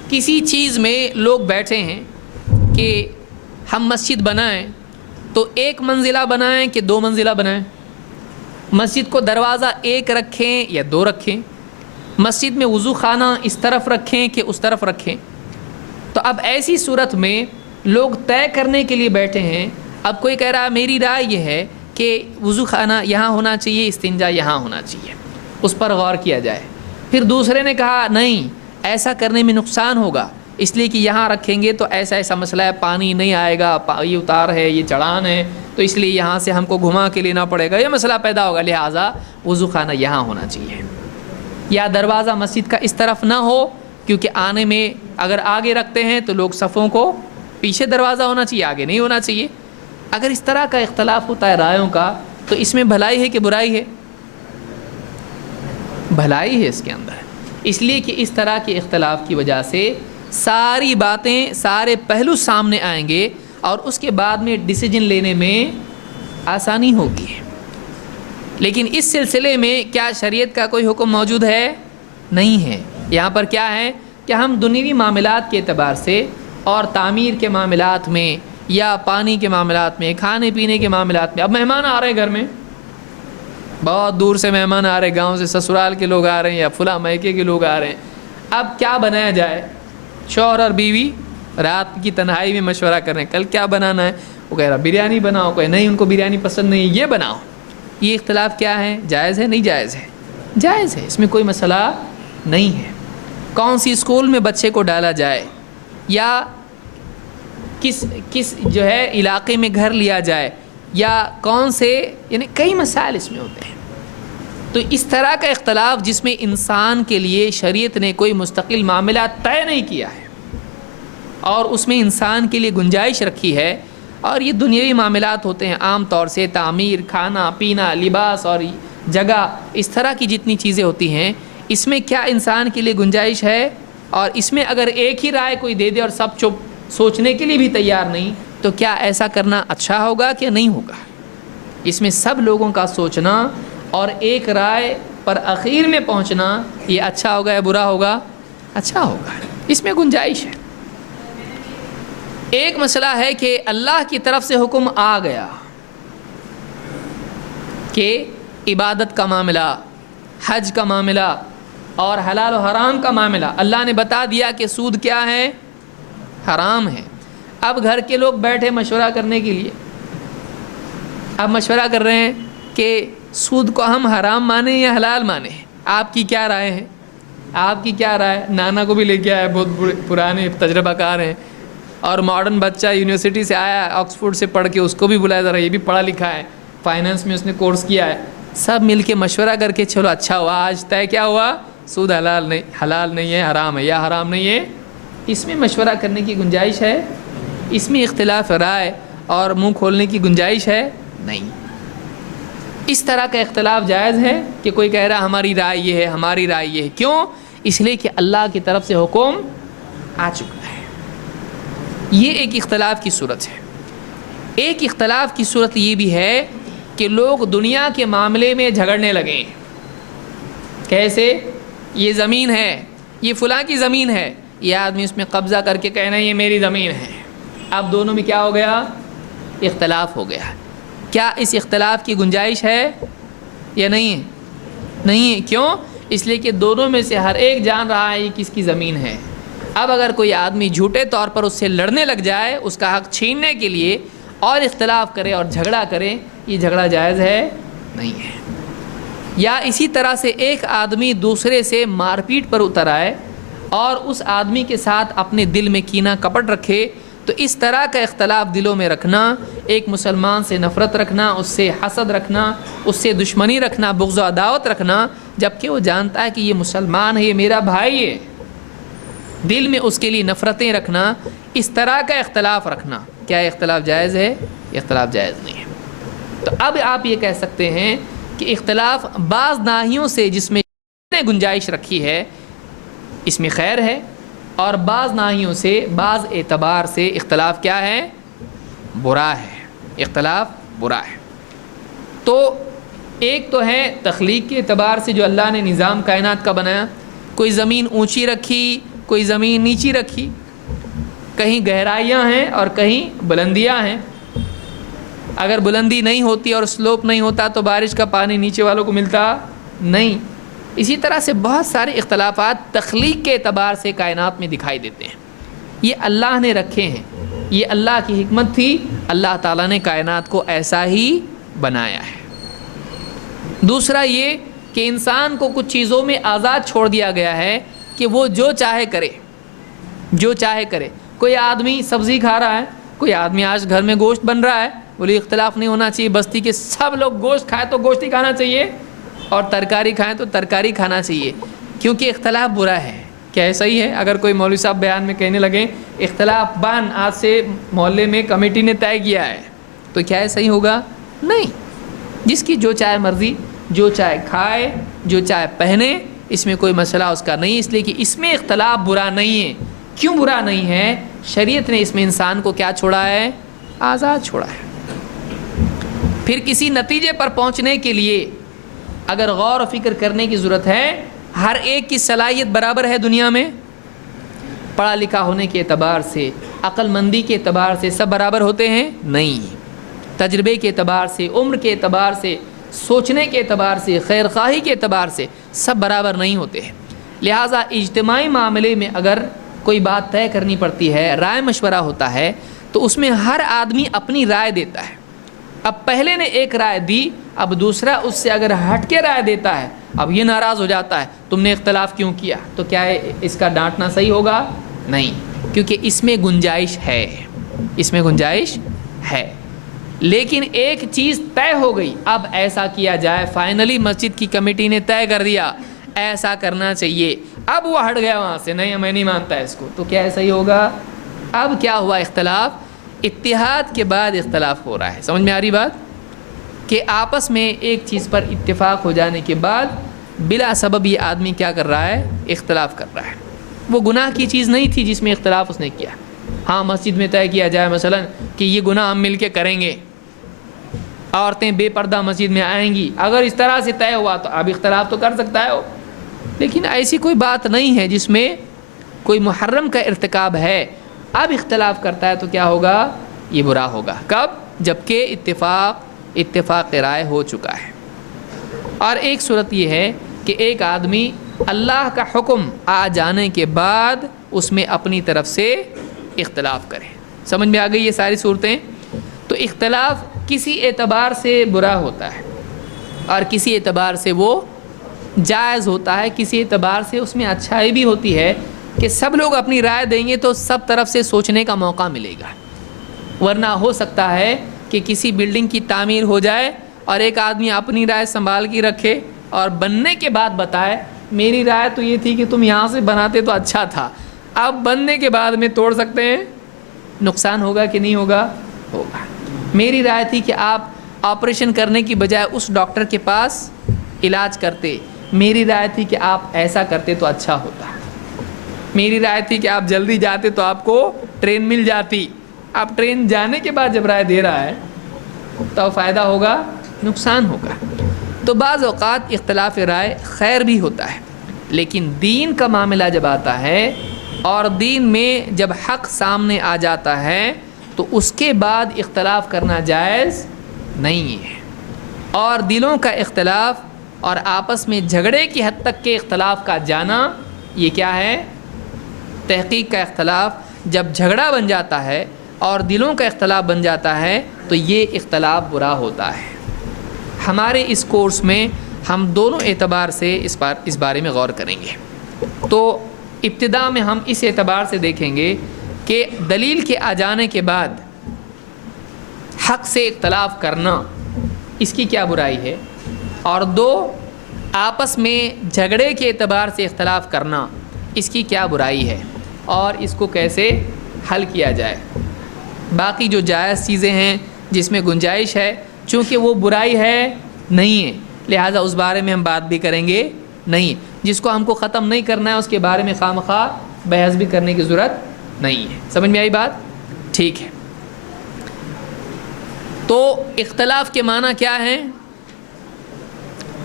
کسی چیز میں لوگ بیٹھے ہیں کہ ہم مسجد بنائیں تو ایک منزلہ بنائیں کہ دو منزلہ بنائیں, مسجد کو دروازہ ایک رکھیں یا دو رکھیں, مسجد میں وضو خانہ اس طرف رکھیں کہ اس طرف رکھیں. تو اب ایسی صورت میں لوگ طے کرنے کے لیے بیٹھے ہیں. اب کوئی کہہ رہا ہے میری رائے یہ ہے کہ وضو خانہ یہاں ہونا چاہیے, استنجا یہاں ہونا چاہیے, اس پر غور کیا جائے. پھر دوسرے نے کہا نہیں, ایسا کرنے میں نقصان ہوگا, اس لیے کہ یہاں رکھیں گے تو ایسا مسئلہ ہے, پانی نہیں آئے گا, یہ اتار ہے, یہ چڑھان ہے, تو اس لیے یہاں سے ہم کو گھما کے لینا پڑے گا, یہ مسئلہ پیدا ہوگا, لہٰذا وضو خانہ یہاں ہونا چاہیے. یا دروازہ مسجد کا اس طرف نہ ہو, کیونکہ آنے میں اگر آگے رکھتے ہیں تو لوگ صفوں کو, پیچھے دروازہ ہونا چاہیے, آگے نہیں ہونا چاہیے. اگر اس طرح کا اختلاف ہوتا ہے رائےوں کا, تو اس میں بھلائی ہے کہ برائی ہے؟ بھلائی ہے اس کے اندر. اس لیے کہ اس طرح کے اختلاف کی وجہ سے ساری باتیں, سارے پہلو سامنے آئیں گے, اور اس کے بعد میں ڈیسیجن لینے میں آسانی ہوگی. لیکن اس سلسلے میں کیا شریعت کا کوئی حکم موجود ہے؟ نہیں ہے. یہاں پر کیا ہے کہ ہم دنیوی معاملات کے اعتبار سے, اور تعمیر کے معاملات میں, یا پانی کے معاملات میں, کھانے پینے کے معاملات میں. اب مہمان آ رہے ہیں گھر میں, بہت دور سے مہمان آ رہے ہیں, گاؤں سے, سسرال کے لوگ آ رہے ہیں, یا فلاں میکے کے لوگ آ رہے ہیں. اب کیا بنایا جائے؟ شوہر اور بیوی رات کی تنہائی میں مشورہ کر رہے ہیں, کل کیا بنانا ہے؟ وہ کہہ رہا بریانی بناؤ, کوئی نہیں ان کو بریانی پسند نہیں, یہ بناؤ. یہ اختلاف کیا ہے؟ جائز ہے نہیں جائز ہے؟ جائز ہے, اس میں کوئی مسئلہ نہیں ہے. کون سی اسکول میں بچے کو ڈالا جائے, یا کس جو ہے علاقے میں گھر لیا جائے, یا کون سے, یعنی کئی مسائل اس میں ہوتے ہیں. تو اس طرح کا اختلاف جس میں انسان کے لیے شریعت نے کوئی مستقل معاملہ طے نہیں کیا ہے, اور اس میں انسان کے لیے گنجائش رکھی ہے, اور یہ دنیاوی معاملات ہوتے ہیں عام طور سے, تعمیر, کھانا پینا, لباس اور جگہ, اس طرح کی جتنی چیزیں ہوتی ہیں, اس میں کیا انسان کے لیے گنجائش ہے؟ اور اس میں اگر ایک ہی رائے کوئی دے دے اور سب چپ سوچنے کے لیے بھی تیار نہیں، تو کیا ایسا کرنا اچھا ہوگا کہ نہیں ہوگا؟ اس میں سب لوگوں کا سوچنا اور ایک رائے پر اخیر میں پہنچنا، یہ اچھا ہوگا یا برا ہوگا؟ اچھا ہوگا، اس میں گنجائش ہے۔ ایک مسئلہ ہے کہ اللہ کی طرف سے حکم آ گیا کہ عبادت کا معاملہ، حج کا معاملہ اور حلال و حرام کا معاملہ اللہ نے بتا دیا کہ سود کیا ہے؟ حرام ہے۔ اب گھر کے لوگ بیٹھے مشورہ کرنے کے لیے، اب مشورہ کر رہے ہیں کہ سود کو ہم حرام مانیں یا حلال مانیں، آپ کی کیا رائے ہے؟ آپ کی کیا رائے؟ نانا کو بھی لے کے آئے، بہت پرانے تجربہ کار ہیں، اور ماڈرن بچہ یونیورسٹی سے آیا، آکسفورڈ سے پڑھ کے، اس کو بھی بلایا، ذرا یہ بھی پڑھا لکھا ہے، فائنانس میں اس نے کورس کیا ہے، سب مل کے مشورہ کر کے چلو اچھا ہوا، آج طے کیا ہوا؟ سود حلال نہیں ہے، حرام ہے، یا حرام نہیں ہے۔ اس میں مشورہ کرنے کی گنجائش ہے؟ اس میں اختلاف رائے اور منہ کھولنے کی گنجائش ہے؟ نہیں۔ اس طرح کا اختلاف جائز ہے کہ کوئی کہہ رہا ہماری رائے یہ ہے، ہماری رائے یہ ہے، کیوں؟ اس لیے کہ اللہ کی طرف سے حکم آ چکا ہے۔ یہ ایک اختلاف کی صورت ہے۔ ایک اختلاف کی صورت یہ بھی ہے کہ لوگ دنیا کے معاملے میں جھگڑنے لگیں۔ کیسے؟ یہ زمین ہے، یہ فلاں کی زمین ہے، یہ آدمی اس میں قبضہ کر کے کہنا یہ میری زمین ہے۔ اب دونوں میں کیا ہو گیا؟ اختلاف ہو گیا۔ کیا اس اختلاف کی گنجائش ہے یا نہیں ہے؟ نہیں ہے۔ کیوں؟ اس لیے کہ دونوں میں سے ہر ایک جان رہا ہے یہ کس کی زمین ہے۔ اب اگر کوئی آدمی جھوٹے طور پر اس سے لڑنے لگ جائے اس کا حق چھیننے کے لیے اور اختلاف کرے اور جھگڑا کرے، یہ جھگڑا جائز ہے؟ نہیں ہے۔ یا اسی طرح سے ایک آدمی دوسرے سے مار پیٹ پر اتر آئے اور اس آدمی کے ساتھ اپنے دل میں کینہ کپٹ رکھے، تو اس طرح کا اختلاف دلوں میں رکھنا، ایک مسلمان سے نفرت رکھنا، اس سے حسد رکھنا، اس سے دشمنی رکھنا، بغض و عداوت رکھنا، جبکہ وہ جانتا ہے کہ یہ مسلمان ہے، یہ میرا بھائی ہے، دل میں اس کے لیے نفرتیں رکھنا، اس طرح کا اختلاف رکھنا، کیا اختلاف جائز ہے؟ اختلاف جائز نہیں ہے۔ تو اب آپ یہ کہہ سکتے ہیں کہ اختلاف بعض ناحیوں سے جس میں گنجائش رکھی ہے اس میں خیر ہے، اور بعض ناحیوں سے، بعض اعتبار سے اختلاف کیا ہے؟ برا ہے، اختلاف برا ہے۔ تو ایک تو ہے تخلیق کے اعتبار سے جو اللہ نے نظام کائنات کا بنایا، کوئی زمین اونچی رکھی، کوئی زمین نیچی رکھی، کہیں گہرائیاں ہیں اور کہیں بلندیاں ہیں۔ اگر بلندی نہیں ہوتی اور سلوپ نہیں ہوتا تو بارش کا پانی نیچے والوں کو ملتا نہیں۔ اسی طرح سے بہت سارے اختلافات تخلیق کے اعتبار سے کائنات میں دکھائی دیتے ہیں، یہ اللہ نے رکھے ہیں، یہ اللہ کی حکمت تھی، اللہ تعالیٰ نے کائنات کو ایسا ہی بنایا ہے۔ دوسرا یہ کہ انسان کو کچھ چیزوں میں آزاد چھوڑ دیا گیا ہے کہ وہ جو چاہے کرے، جو چاہے کرے۔ کوئی آدمی سبزی کھا رہا ہے، کوئی آدمی آج گھر میں گوشت بن رہا ہے، بولے اختلاف نہیں ہونا چاہیے، بستی کے سب لوگ گوشت کھائے تو گوشت ہی کھانا چاہیے، اور ترکاری کھائیں تو ترکاری کھانا چاہیے، کیونکہ اختلاف برا ہے۔ کیا ایسا ہی ہے؟ اگر کوئی مولوی صاحب بیان میں کہنے لگیں اختلاف بان آج سے محلے میں کمیٹی نے طے کیا ہے، تو کیا ایسا ہی ہوگا؟ نہیں۔ جس کی جو چاہے مرضی، جو چاہے کھائے، جو چاہے پہنے، اس میں کوئی مسئلہ اس کا نہیں، اس لیے کہ اس میں اختلاف برا نہیں ہے۔ کیوں برا نہیں ہے؟ شریعت نے اس میں انسان کو کیا چھوڑا ہے؟ آزاد چھوڑا ہے۔ پھر کسی نتیجے پر پہنچنے کے لیے اگر غور و فکر کرنے کی ضرورت ہے، ہر ایک کی صلاحیت برابر ہے دنیا میں؟ پڑھا لکھا ہونے کے اعتبار سے، عقل مندی کے اعتبار سے سب برابر ہوتے ہیں؟ نہیں۔ تجربے کے اعتبار سے، عمر کے اعتبار سے، سوچنے کے اعتبار سے، خیر خواہی کے اعتبار سے سب برابر نہیں ہوتے ہیں۔ لہٰذا اجتماعی معاملے میں اگر کوئی بات طے کرنی پڑتی ہے، رائے مشورہ ہوتا ہے، تو اس میں ہر آدمی اپنی رائے دیتا ہے۔ اب پہلے نے ایک رائے دی، اب دوسرا اس سے اگر ہٹ کے رائے دیتا ہے، اب یہ ناراض ہو جاتا ہے تم نے اختلاف کیوں کیا، تو کیا اس کا ڈانٹنا صحیح ہوگا؟ نہیں، کیونکہ اس میں گنجائش ہے، اس میں گنجائش ہے۔ لیکن ایک چیز طے ہو گئی، اب ایسا کیا جائے، فائنلی مسجد کی کمیٹی نے طے کر دیا ایسا کرنا چاہیے، اب وہ ہٹ گیا وہاں سے، نہیں میں نہیں مانتا اس کو، تو کیا ایسا ہی ہوگا؟ اب کیا ہوا؟ اختلاف، اتحاد کے بعد اختلاف ہو رہا ہے۔ سمجھ میں آ رہی بات؟ کہ آپس میں ایک چیز پر اتفاق ہو جانے کے بعد بلا سبب یہ آدمی کیا کر رہا ہے؟ اختلاف کر رہا ہے۔ وہ گناہ کی چیز نہیں تھی جس میں اختلاف اس نے کیا. ہاں مسجد میں طے کیا جائے مثلا کہ یہ گناہ ہم مل کے کریں گے, عورتیں بے پردہ مسجد میں آئیں گی, اگر اس طرح سے طے ہوا تو اب اختلاف تو کر سکتا ہے وہ, لیکن ایسی کوئی بات نہیں ہے جس میں کوئی محرم کا ارتکاب ہے, اب اختلاف کرتا ہے تو کیا ہوگا, یہ برا ہوگا. کب؟ جب کہ اتفاق رائے ہو چکا ہے. اور ایک صورت یہ ہے کہ ایک آدمی اللہ کا حکم آ جانے کے بعد اس میں اپنی طرف سے اختلاف کرے. سمجھ میں آ گئی یہ ساری صورتیں؟ تو اختلاف کسی اعتبار سے برا ہوتا ہے اور کسی اعتبار سے وہ جائز ہوتا ہے, کسی اعتبار سے اس میں اچھائی بھی ہوتی ہے کہ سب لوگ اپنی رائے دیں گے تو سب طرف سے سوچنے کا موقع ملے گا. ورنہ ہو سکتا ہے کہ کسی بلڈنگ کی تعمیر ہو جائے اور ایک آدمی اپنی رائے سنبھال کے رکھے اور بننے کے بعد بتائے میری رائے تو یہ تھی کہ تم یہاں سے بناتے تو اچھا تھا, اب بننے کے بعد میں توڑ سکتے ہیں, نقصان ہوگا کہ نہیں ہوگا؟ ہوگا. میری رائے تھی کہ آپ آپریشن کرنے کی بجائے اس ڈاکٹر کے پاس علاج کرتے, میری رائے تھی کہ آپ ایسا کرتے تو اچھا ہوتا, میری رائے تھی کہ آپ جلدی جاتے تو آپ کو ٹرین مل جاتی. آپ ٹرین جانے کے بعد جب رائے دے رہا ہے تو فائدہ ہوگا, نقصان ہوگا. تو بعض اوقات اختلاف رائے خیر بھی ہوتا ہے, لیکن دین کا معاملہ جب آتا ہے اور دین میں جب حق سامنے آ جاتا ہے تو اس کے بعد اختلاف کرنا جائز نہیں ہے. اور دلوں کا اختلاف اور آپس میں جھگڑے کی حد تک کے اختلاف کا جانا, یہ کیا ہے؟ تحقیق کا اختلاف. جب جھگڑا بن جاتا ہے اور دلوں کا اختلاف بن جاتا ہے تو یہ اختلاف برا ہوتا ہے. ہمارے اس کورس میں ہم دونوں اعتبار سے اس بارے میں غور کریں گے. تو ابتدا میں ہم اس اعتبار سے دیکھیں گے کہ دلیل کے آ جانے کے بعد حق سے اختلاف کرنا اس کی کیا برائی ہے, اور دو, آپس میں جھگڑے کے اعتبار سے اختلاف کرنا اس کی کیا برائی ہے اور اس کو کیسے حل کیا جائے. باقی جو جائز چیزیں ہیں جس میں گنجائش ہے, چونکہ وہ برائی ہے نہیں ہے, لہٰذا اس بارے میں ہم بات بھی کریں گے نہیں. جس کو ہم کو ختم نہیں کرنا ہے اس کے بارے میں خواہ بحث بھی کرنے کی ضرورت نہیں ہے. سمجھ میں آئی بات؟ ٹھیک ہے. تو اختلاف کے معنی کیا ہے؟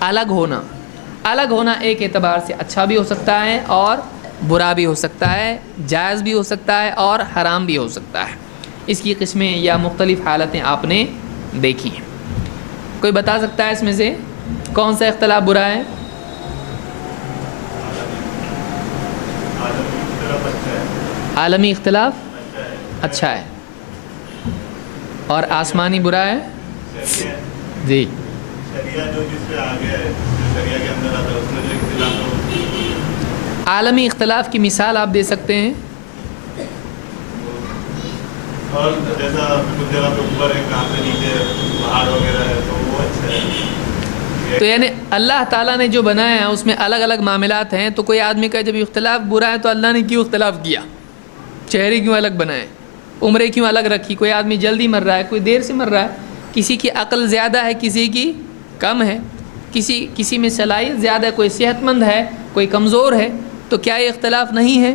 الگ ہونا. الگ ہونا ایک اعتبار سے اچھا بھی ہو سکتا ہے اور برا بھی ہو سکتا ہے, جائز بھی ہو سکتا ہے اور حرام بھی ہو سکتا ہے. اس کی قسمیں یا مختلف حالتیں آپ نے دیکھی ہیں. کوئی بتا سکتا ہے اس میں سے کون سا اختلاف برا ہے؟ عالمی اختلاف اچھا ہے اور آسمانی برا ہے. جی عالمی اختلاف کی مثال آپ دے سکتے ہیں؟ اور جیسا کچھ جگہ پہ اوپر ہے, کہاں پہ نیچے پہاڑ وغیرہ ہے تو وہ اچھا ہے. تو یعنی اللہ تعالیٰ نے جو بنایا ہے اس میں الگ الگ معاملات ہیں, تو کوئی آدمی کا جب اختلاف برا ہے تو اللہ نے کیوں اختلاف کیا؟ چہرے کیوں الگ بنائے, عمریں کیوں الگ رکھی؟ کوئی آدمی جلدی مر رہا ہے, کوئی دیر سے مر رہا ہے, کسی کی عقل زیادہ ہے کسی کی کم ہے, کسی میں صلاحیت زیادہ ہے, کوئی صحت مند ہے کوئی کمزور ہے, تو کیا یہ اختلاف نہیں ہے؟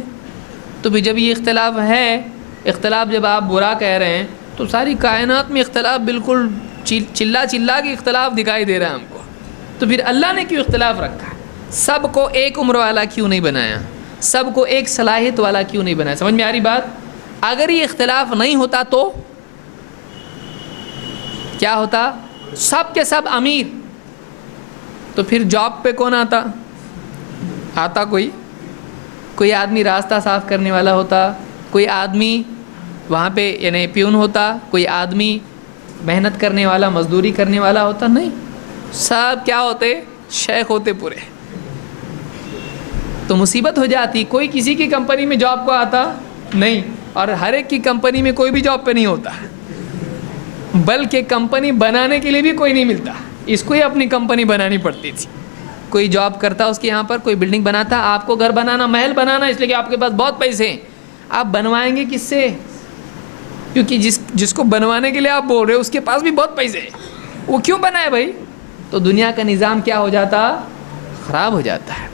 تو بھی جب یہ اختلاف ہے, اختلاف جب آپ برا کہہ رہے ہیں تو ساری کائنات میں اختلاف بالکل چلا کے اختلاف دکھائی دے رہا ہے ہم کو, تو پھر اللہ نے کیوں اختلاف رکھا؟ سب کو ایک عمر والا کیوں نہیں بنایا؟ سب کو ایک صلاحیت والا کیوں نہیں بنایا؟ سمجھ میں آ رہی بات؟ اگر یہ اختلاف نہیں ہوتا تو کیا ہوتا؟ سب کے سب امیر, تو پھر جاب پہ کون آتا کوئی آدمی راستہ صاف کرنے والا ہوتا, کوئی آدمی وہاں پہ یعنی پیون ہوتا, کوئی آدمی محنت کرنے والا مزدوری کرنے والا ہوتا. نہیں, سب کیا ہوتے؟ شیخ ہوتے پورے. تو مصیبت ہو جاتی. کوئی کسی کی کمپنی میں جاب کو آتا نہیں, اور ہر ایک کی کمپنی میں کوئی بھی جاب پہ نہیں ہوتا, بلکہ کمپنی بنانے کے لیے بھی کوئی نہیں ملتا, اس کو ہی اپنی کمپنی بنانی پڑتی تھی. کوئی جاب کرتا اس کے یہاں پر, کوئی بلڈنگ بناتا. آپ کو گھر بنانا, محل بنانا, اس لیے کہ آپ کے پاس بہت پیسے ہیں, آپ بنوائیں گے کس سے؟ کیونکہ جس کو بنوانے کے لیے آپ بول رہے ہو اس کے پاس بھی بہت پیسے ہیں, وہ کیوں بنائے بھائی؟ تو دنیا کا نظام کیا ہو جاتا؟ خراب ہو جاتا ہے.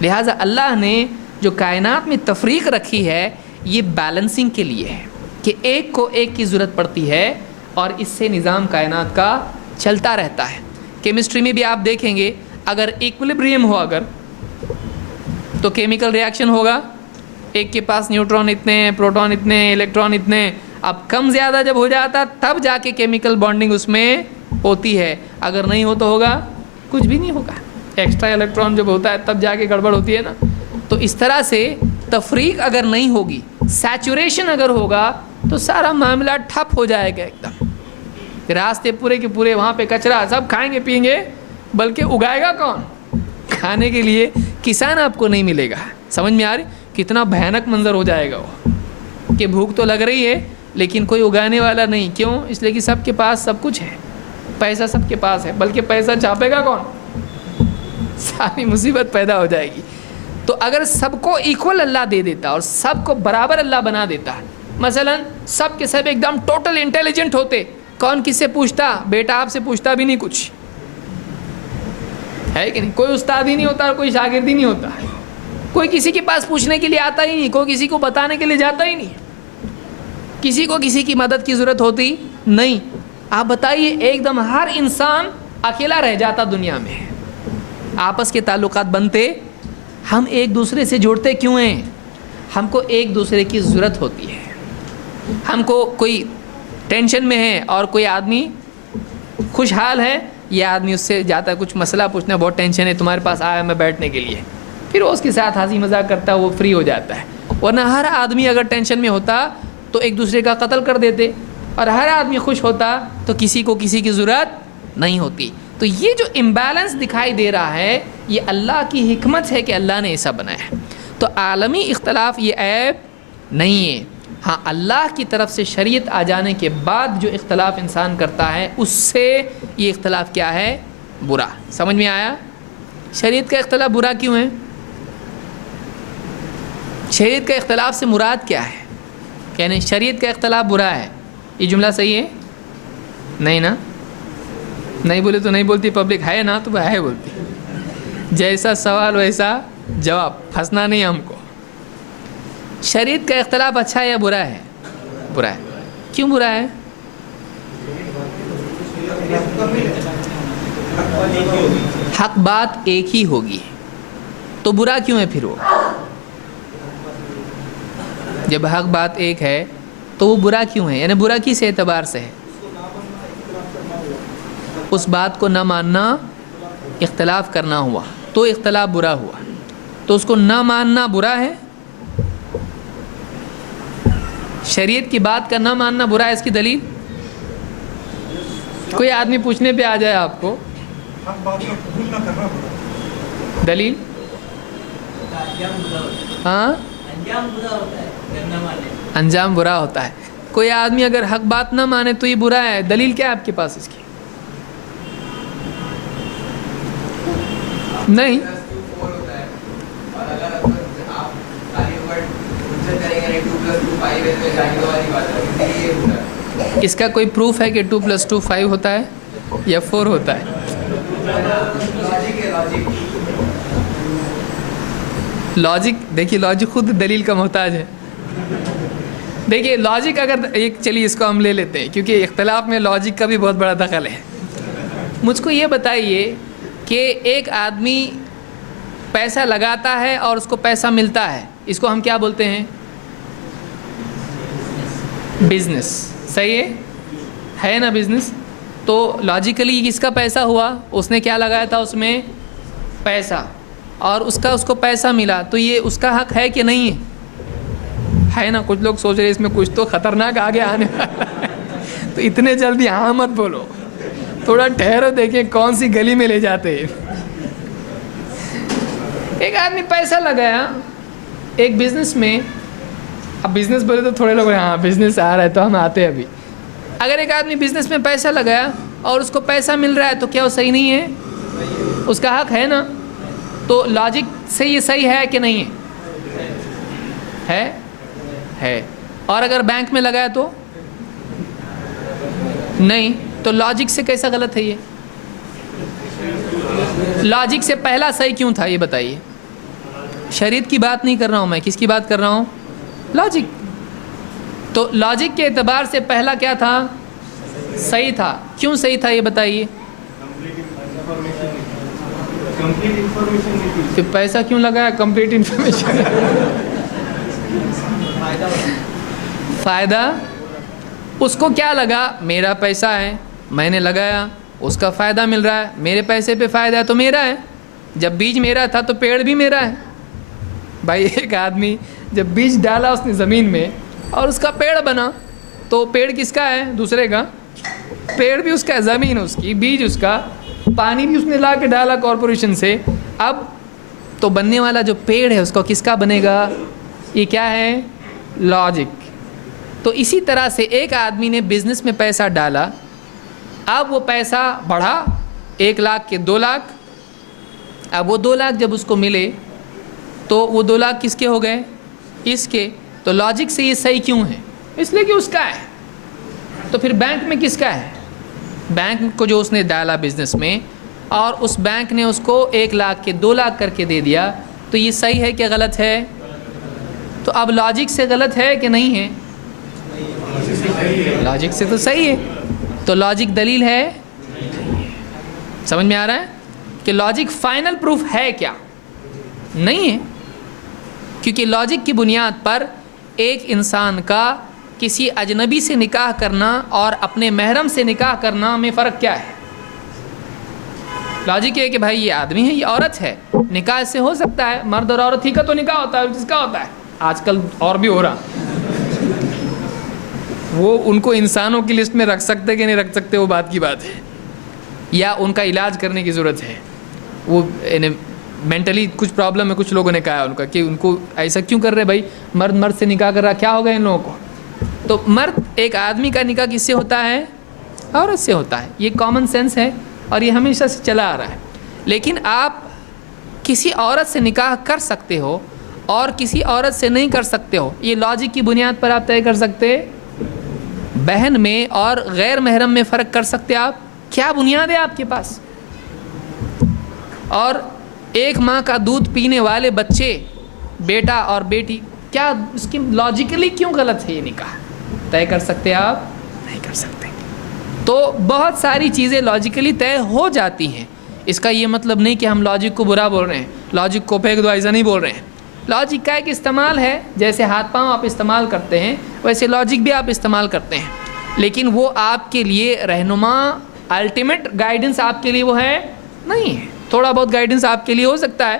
لہٰذا اللہ نے جو کائنات میں تفریق رکھی ہے یہ بیلنسنگ کے لیے ہے کہ ایک کو ایک کی ضرورت پڑتی ہے اور اس سے نظام کائنات کا چلتا رہتا ہے. کیمسٹری میں بھی آپ دیکھیں گے اگر ایکولیبریم ہو اگر تو کیمیکل ریاکشن ہوگا. ایک کے پاس نیوٹرون اتنے ہیں, پروٹون اتنے ہیں, الیکٹران اتنے ہیں. اب کم زیادہ جب ہو جاتا تب جا کے کیمیکل بانڈنگ اس میں ہوتی ہے, اگر نہیں ہو تو ہوگا کچھ بھی نہیں ہوگا. ایکسٹرا الیکٹران جب ہوتا ہے تب جا کے گڑبڑ ہوتی ہے نا. تو اس طرح سے تفریق اگر نہیں ہوگی, سیچوریشن اگر ہوگا تو سارا معاملہ ٹھپ ہو جائے گا ایک دم. راستے پورے کے پورے وہاں پہ کچرا, سب کھائیں گے پئیں گے, بلکہ اگائے گا کون؟ کھانے کے لیے کسان آپ کو نہیں ملے گا. سمجھ میں آ رہی؟ کتنا بھیانک منظر ہو جائے گا وہ کہ بھوک تو لگ رہی ہے لیکن کوئی اگانے والا نہیں. کیوں؟ اس لیے کہ سب کے پاس سب کچھ ہے, پیسہ سب کے پاس ہے, بلکہ پیسہ چھاپے گا کون؟ ساری مصیبت پیدا ہو جائے گی. تو اگر سب کو ایکول اللہ دے دیتا اور سب کو برابر اللہ بنا دیتا, مثلا سب کے سب ایک دم ٹوٹل انٹیلیجنٹ ہوتے, کون کس سے پوچھتا؟ بیٹا آپ سے پوچھتا بھی نہیں کچھ, ہے کہ نہیں؟ کوئی استاد ہی نہیں ہوتا اور کوئی شاگرد ہی نہیں ہوتا, کوئی کسی کے پاس پوچھنے کے لیے آتا ہی نہیں, کوئی کسی کو بتانے کے لیے جاتا ہی نہیں, کسی کو کسی کی مدد کی ضرورت ہوتی نہیں. آپ بتائیے ایک دم ہر انسان اکیلا رہ جاتا دنیا میں, آپس کے تعلقات بنتے, ہم ایک دوسرے سے جوڑتے کیوں ہیں؟ ہم کو ایک دوسرے کی ضرورت ہوتی ہے. ہم کو کوئی ٹینشن میں ہے اور کوئی آدمی خوشحال ہے, یہ آدمی اس سے جاتا ہے کچھ مسئلہ پوچھنا, بہت ٹینشن ہے تمہارے پاس آیا میں بیٹھنے کے لیے, پھر وہ اس کے ساتھ ہنسی مذاق کرتا ہے, وہ فری ہو جاتا ہے. ورنہ ہر آدمی اگر ٹینشن میں ہوتا تو ایک دوسرے کا قتل کر دیتے, اور ہر آدمی خوش ہوتا تو کسی کو کسی کی ضرورت نہیں ہوتی. تو یہ جو امبیلنس دکھائی دے رہا ہے یہ اللہ کی حکمت ہے کہ اللہ نے ایسا بنایا ہے. تو عالمی اختلاف یہ عیب نہیں ہے. ہاں اللہ کی طرف سے شریعت آ جانے کے بعد جو اختلاف انسان کرتا ہے اس سے یہ اختلاف کیا ہے؟ برا. سمجھ میں آیا؟ شریعت کا اختلاف برا کیوں ہے؟ شریعت کا اختلاف سے مراد کیا ہے؟ یعنی شریعت کا اختلاف برا ہے, یہ جملہ صحیح ہے؟ نہیں نا, نہیں بولے تو نہیں بولتی پبلک, ہے نا تو ہے بولتی. جیسا سوال ویسا جواب, پھنسنا نہیں ہم کو. شریعت کا اختلاف اچھا ہے یا برا ہے؟ برا ہے. کیوں برا ہے؟ حق بات ایک ہی ہوگی تو برا کیوں ہے پھر وہ؟ جب حق بات ایک ہے تو وہ برا کیوں ہے؟ یعنی برا کس اعتبار سے ہے؟ اس بات کو نہ ماننا, اختلاف کرنا ہوا تو اختلاف برا ہوا, تو اس کو نہ ماننا برا ہے. شریعت کی بات کا نہ ماننا برا ہے, اس کی دلیل؟ کوئی آدمی پوچھنے پہ آ جائے آپ کو, دلیل؟ ہاں, انجام برا ہوتا ہے. کوئی آدمی اگر حق بات نہ مانے تو یہ برا ہے, دلیل کیا ہے آپ کے پاس اس کی؟ نہیں. اس کا کوئی پروف ہے کہ 2+2 5 ہوتا ہے یا 4 ہوتا ہے؟ لاجک, دیکھیے لاجک خود دلیل کا محتاج ہے. دیکھیے لاجک اگر ایک, چلیے اس کو ہم لے لیتے ہیں کیونکہ اختلاف میں لاجک کا بھی بہت بڑا دخل ہے. مجھ کو یہ بتائیے کہ ایک آدمی پیسہ لگاتا ہے اور اس کو پیسہ ملتا ہے, اس کو ہم کیا بولتے ہیں؟ بزنس. صحیح ہے نا بزنس؟ تو لاجیکلی کس کا پیسہ ہوا؟ اس نے کیا لگایا تھا اس میں؟ پیسہ, اور اس کو پیسہ ملا, تو یہ اس کا حق ہے کہ نہیں ہے نا؟ کچھ لوگ سوچ رہے اس میں کچھ تو خطرناک آگے آنے والا ہے, تو اتنے جلدی ہاں مت بولو, تھوڑا ٹھہرو, دیکھیں کون سی گلی میں لے جاتے ہیں. ایک آدمی پیسہ لگایا ایک بزنس میں, اب بزنس بولے تو تھوڑے لوگ ہاں بزنس آ رہا ہے تو ہم آتے ہیں ابھی. اگر ایک آدمی بزنس میں پیسہ لگایا اور اس کو پیسہ مل رہا ہے تو کیا وہ صحیح نہیں ہے؟ اس کا حق ہے نا. تو لاجک سے یہ صحیح ہے کہ نہیں ہے؟ ہے. اور اگر بینک میں لگایا تو نہیں, تو لاجک سے کیسا غلط ہے یہ؟ لاجک سے پہلا صحیح کیوں تھا یہ بتائیے. شریعت کی بات نہیں کر رہا ہوں میں، کس کی بات کر رہا ہوں؟ لاجک. تو لاجک کے اعتبار سے پہلا کیا تھا؟ صحیح تھا. کیوں صحیح تھا یہ بتائیے؟ پھر پیسہ کیوں لگایا؟ Complete information. فائدہ اس کو کیا لگا؟ میرا پیسہ ہے، میں نے لگایا، اس کا فائدہ مل رہا ہے، میرے پیسے پہ فائدہ ہے تو میرا ہے. جب بیج میرا تھا تو پیڑ بھی میرا ہے. بھائی ایک آدمی جب بیج ڈالا اس نے زمین میں اور اس کا پیڑ بنا تو پیڑ کس کا ہے؟ دوسرے کا. پیڑ بھی اس کا ہے، زمین اس کی، بیج اس کا، پانی بھی اس نے لا کے ڈالا کارپوریشن سے. اب تو بننے والا جو پیڑ ہے اس کو کس کا بنے گا؟ یہ کیا ہے؟ لاجک. تو اسی طرح سے ایک آدمی نے بزنس میں پیسہ ڈالا، اب وہ پیسہ بڑھا 1 لاکھ کے 2 لاکھ. اب وہ 2 لاکھ جب اس کو ملے تو وہ 2 لاکھ کس کے ہو گئے؟ اس کے. تو لاجک سے یہ صحیح کیوں ہے؟ اس لیے کہ اس کا ہے. تو پھر بینک میں کس کا ہے؟ بینک کو جو اس نے ڈالا بزنس میں اور اس بینک نے اس کو 1 لاکھ کے 2 لاکھ کر کے دے دیا، تو یہ صحیح ہے کہ غلط ہے؟ تو اب لاجک سے غلط ہے کہ نہیں ہے؟ لاجک سے تو صحیح ہے. تو لاجک دلیل ہے؟ سمجھ میں آ رہا ہے کہ لاجک فائنل پروف ہے کیا؟ نہیں ہے. کیونکہ لاجک کی بنیاد پر ایک انسان کا کسی اجنبی سے نکاح کرنا اور اپنے محرم سے نکاح کرنا میں فرق کیا ہے؟ لاجک یہ ہے کہ بھائی یہ آدمی ہے، یہ عورت ہے، نکاح اس سے ہو سکتا ہے. مرد اور عورت ہی کا تو نکاح ہوتا ہے، جس کا ہوتا ہے آج کل اور بھی ہو رہا. وہ ان کو انسانوں کی لسٹ میں رکھ سکتے کہ نہیں رکھ سکتے وہ بات کی بات ہے، یا ان کا علاج کرنے کی ضرورت ہے. وہ مینٹلی کچھ پرابلم ہے، کچھ لوگوں نے کہا ان کا کہ ان کو ایسا کیوں کر رہے بھائی، مرد مرد سے نکاح کر رہا، کیا ہو گیا ان لوگوں کو؟ تو مرد ایک آدمی کا نکاح کس سے ہوتا ہے؟ عورت سے ہوتا ہے. یہ کامن سینس ہے اور یہ ہمیشہ سے چلا آ رہا ہے. لیکن آپ کسی عورت سے نکاح کر سکتے ہو اور کسی عورت سے نہیں کر سکتے ہو، یہ لاجک کی بنیاد پر آپ طے کر سکتے. بہن میں اور غیر محرم میں فرق کر سکتے آپ؟ کیا بنیاد ہے آپ کے پاس؟ اور ایک ماں کا دودھ پینے والے بچے، بیٹا اور بیٹی، کیا اس کی لاجیکلی کیوں غلط ہے یہ نکاح؟ طے کر سکتے آپ؟ نہیں کر سکتے. تو بہت ساری چیزیں لاجیکلی طے ہو جاتی ہیں. اس کا یہ مطلب نہیں کہ ہم لاجک کو برا بول رہے ہیں، لاجک کو پھینک دو، ایسا نہیں بول رہے ہیں. لاجک کا ایک استعمال ہے، جیسے ہاتھ پاؤں آپ استعمال کرتے ہیں ویسے لاجک بھی آپ استعمال کرتے ہیں. لیکن وہ آپ کے لیے رہنما، الٹیمیٹ گائیڈنس آپ کے لیے وہ ہے نہیں ہے. تھوڑا بہت گائیڈنس آپ کے لیے ہو سکتا ہے.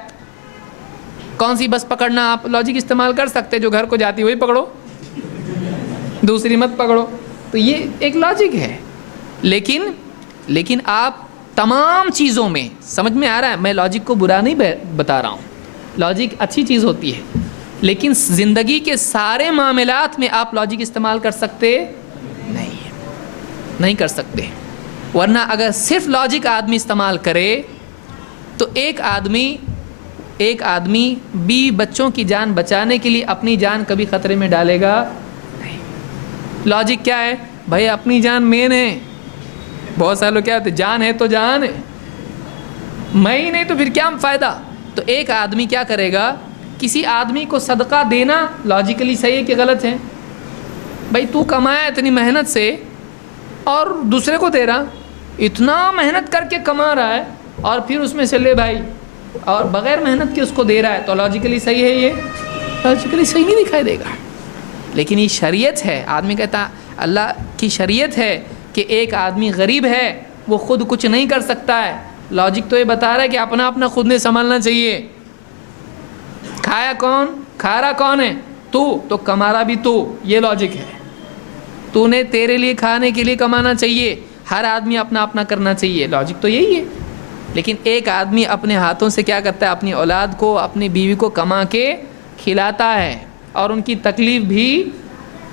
کون سی بس پکڑنا، آپ لاجک استعمال کر سکتے، جو گھر کو جاتی وہی پکڑو، دوسری مت پکڑو. تو یہ ایک لاجک ہے. لیکن آپ تمام چیزوں میں، سمجھ میں آ رہا ہے، میں لاجک کو برا نہیں بتا رہا ہوں، لاجک اچھی چیز ہوتی ہے، لیکن زندگی کے سارے معاملات میں آپ لاجک استعمال کر سکتے نہیں کر سکتے. ورنہ اگر صرف لاجک آدمی استعمال کرے تو ایک آدمی 20 بچوں کی جان بچانے کے لیے اپنی جان کبھی خطرے میں ڈالے گا نہیں. لاجک کیا ہے بھائی؟ اپنی جان مین ہے. بہت سارے لوگ کیا ہوتے ہیں، جان ہے تو جان ہے، میں ہی نہیں تو پھر کیا فائدہ. تو ایک آدمی کیا کرے گا؟ کسی آدمی کو صدقہ دینا لاجیکلی صحیح ہے کہ غلط ہے؟ بھائی تو کمایا اتنی محنت سے اور دوسرے کو دے رہا، اتنا محنت کر کے کما رہا ہے اور پھر اس میں سے لے بھائی اور بغیر محنت کے اس کو دے رہا ہے، تو لاجیکلی صحیح ہے؟ یہ لاجیکلی صحیح نہیں دکھائی دے گا. لیکن یہ شریعت ہے. آدمی کہتا اللہ کی شریعت ہے کہ ایک آدمی غریب ہے، وہ خود کچھ نہیں کر سکتا ہے. لاجک تو یہ بتا رہا ہے کہ اپنا خود نے سنبھالنا چاہیے. کھایا کون؟ کھا رہا کون ہے؟ تو کما رہا بھی تو. یہ لاجک ہے. تو نے تیرے لیے کھانے کے لیے کمانا چاہیے. ہر آدمی اپنا کرنا چاہیے. لاجک تو یہی ہے. لیکن ایک آدمی اپنے ہاتھوں سے کیا کرتا ہے؟ اپنی اولاد کو، اپنی بیوی کو کما کے کھلاتا ہے اور ان کی تکلیف بھی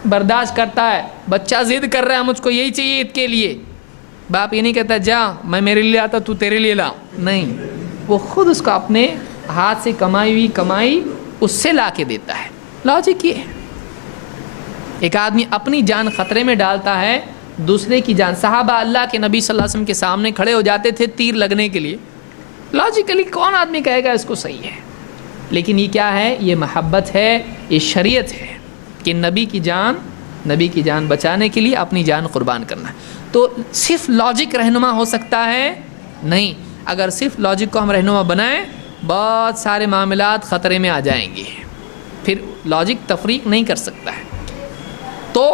برداشت کرتا ہے. بچہ ضد کر رہا ہے مجھ کو یہی چاہیے عید کے لیے، باپ یہ نہیں کہتا جا میں میرے لیے آتا تو تیرے لیے لا، نہیں، وہ خود اس کو اپنے ہاتھ سے کمائی اس سے لا کے دیتا ہے. لاجک یہ ہے. ایک آدمی اپنی جان خطرے میں ڈالتا ہے، دوسرے کی جان. صحابہ اللہ کے نبی صلی اللہ علیہ وسلم کے سامنے کھڑے ہو جاتے تھے تیر لگنے کے لیے. لاجیکلی کون آدمی کہے گا اس کو صحیح ہے؟ لیکن یہ کیا ہے؟ یہ محبت ہے، یہ شریعت ہے کہ نبی کی جان بچانے کے لیے اپنی جان قربان کرنا ہے۔ تو صرف لاجک رہنما ہو سکتا ہے؟ نہیں، اگر صرف لاجک کو ہم رہنما بنائیں بہت سارے معاملات خطرے میں آ جائیں گے، پھر لاجک تفریق نہیں کر سکتا ہے۔ تو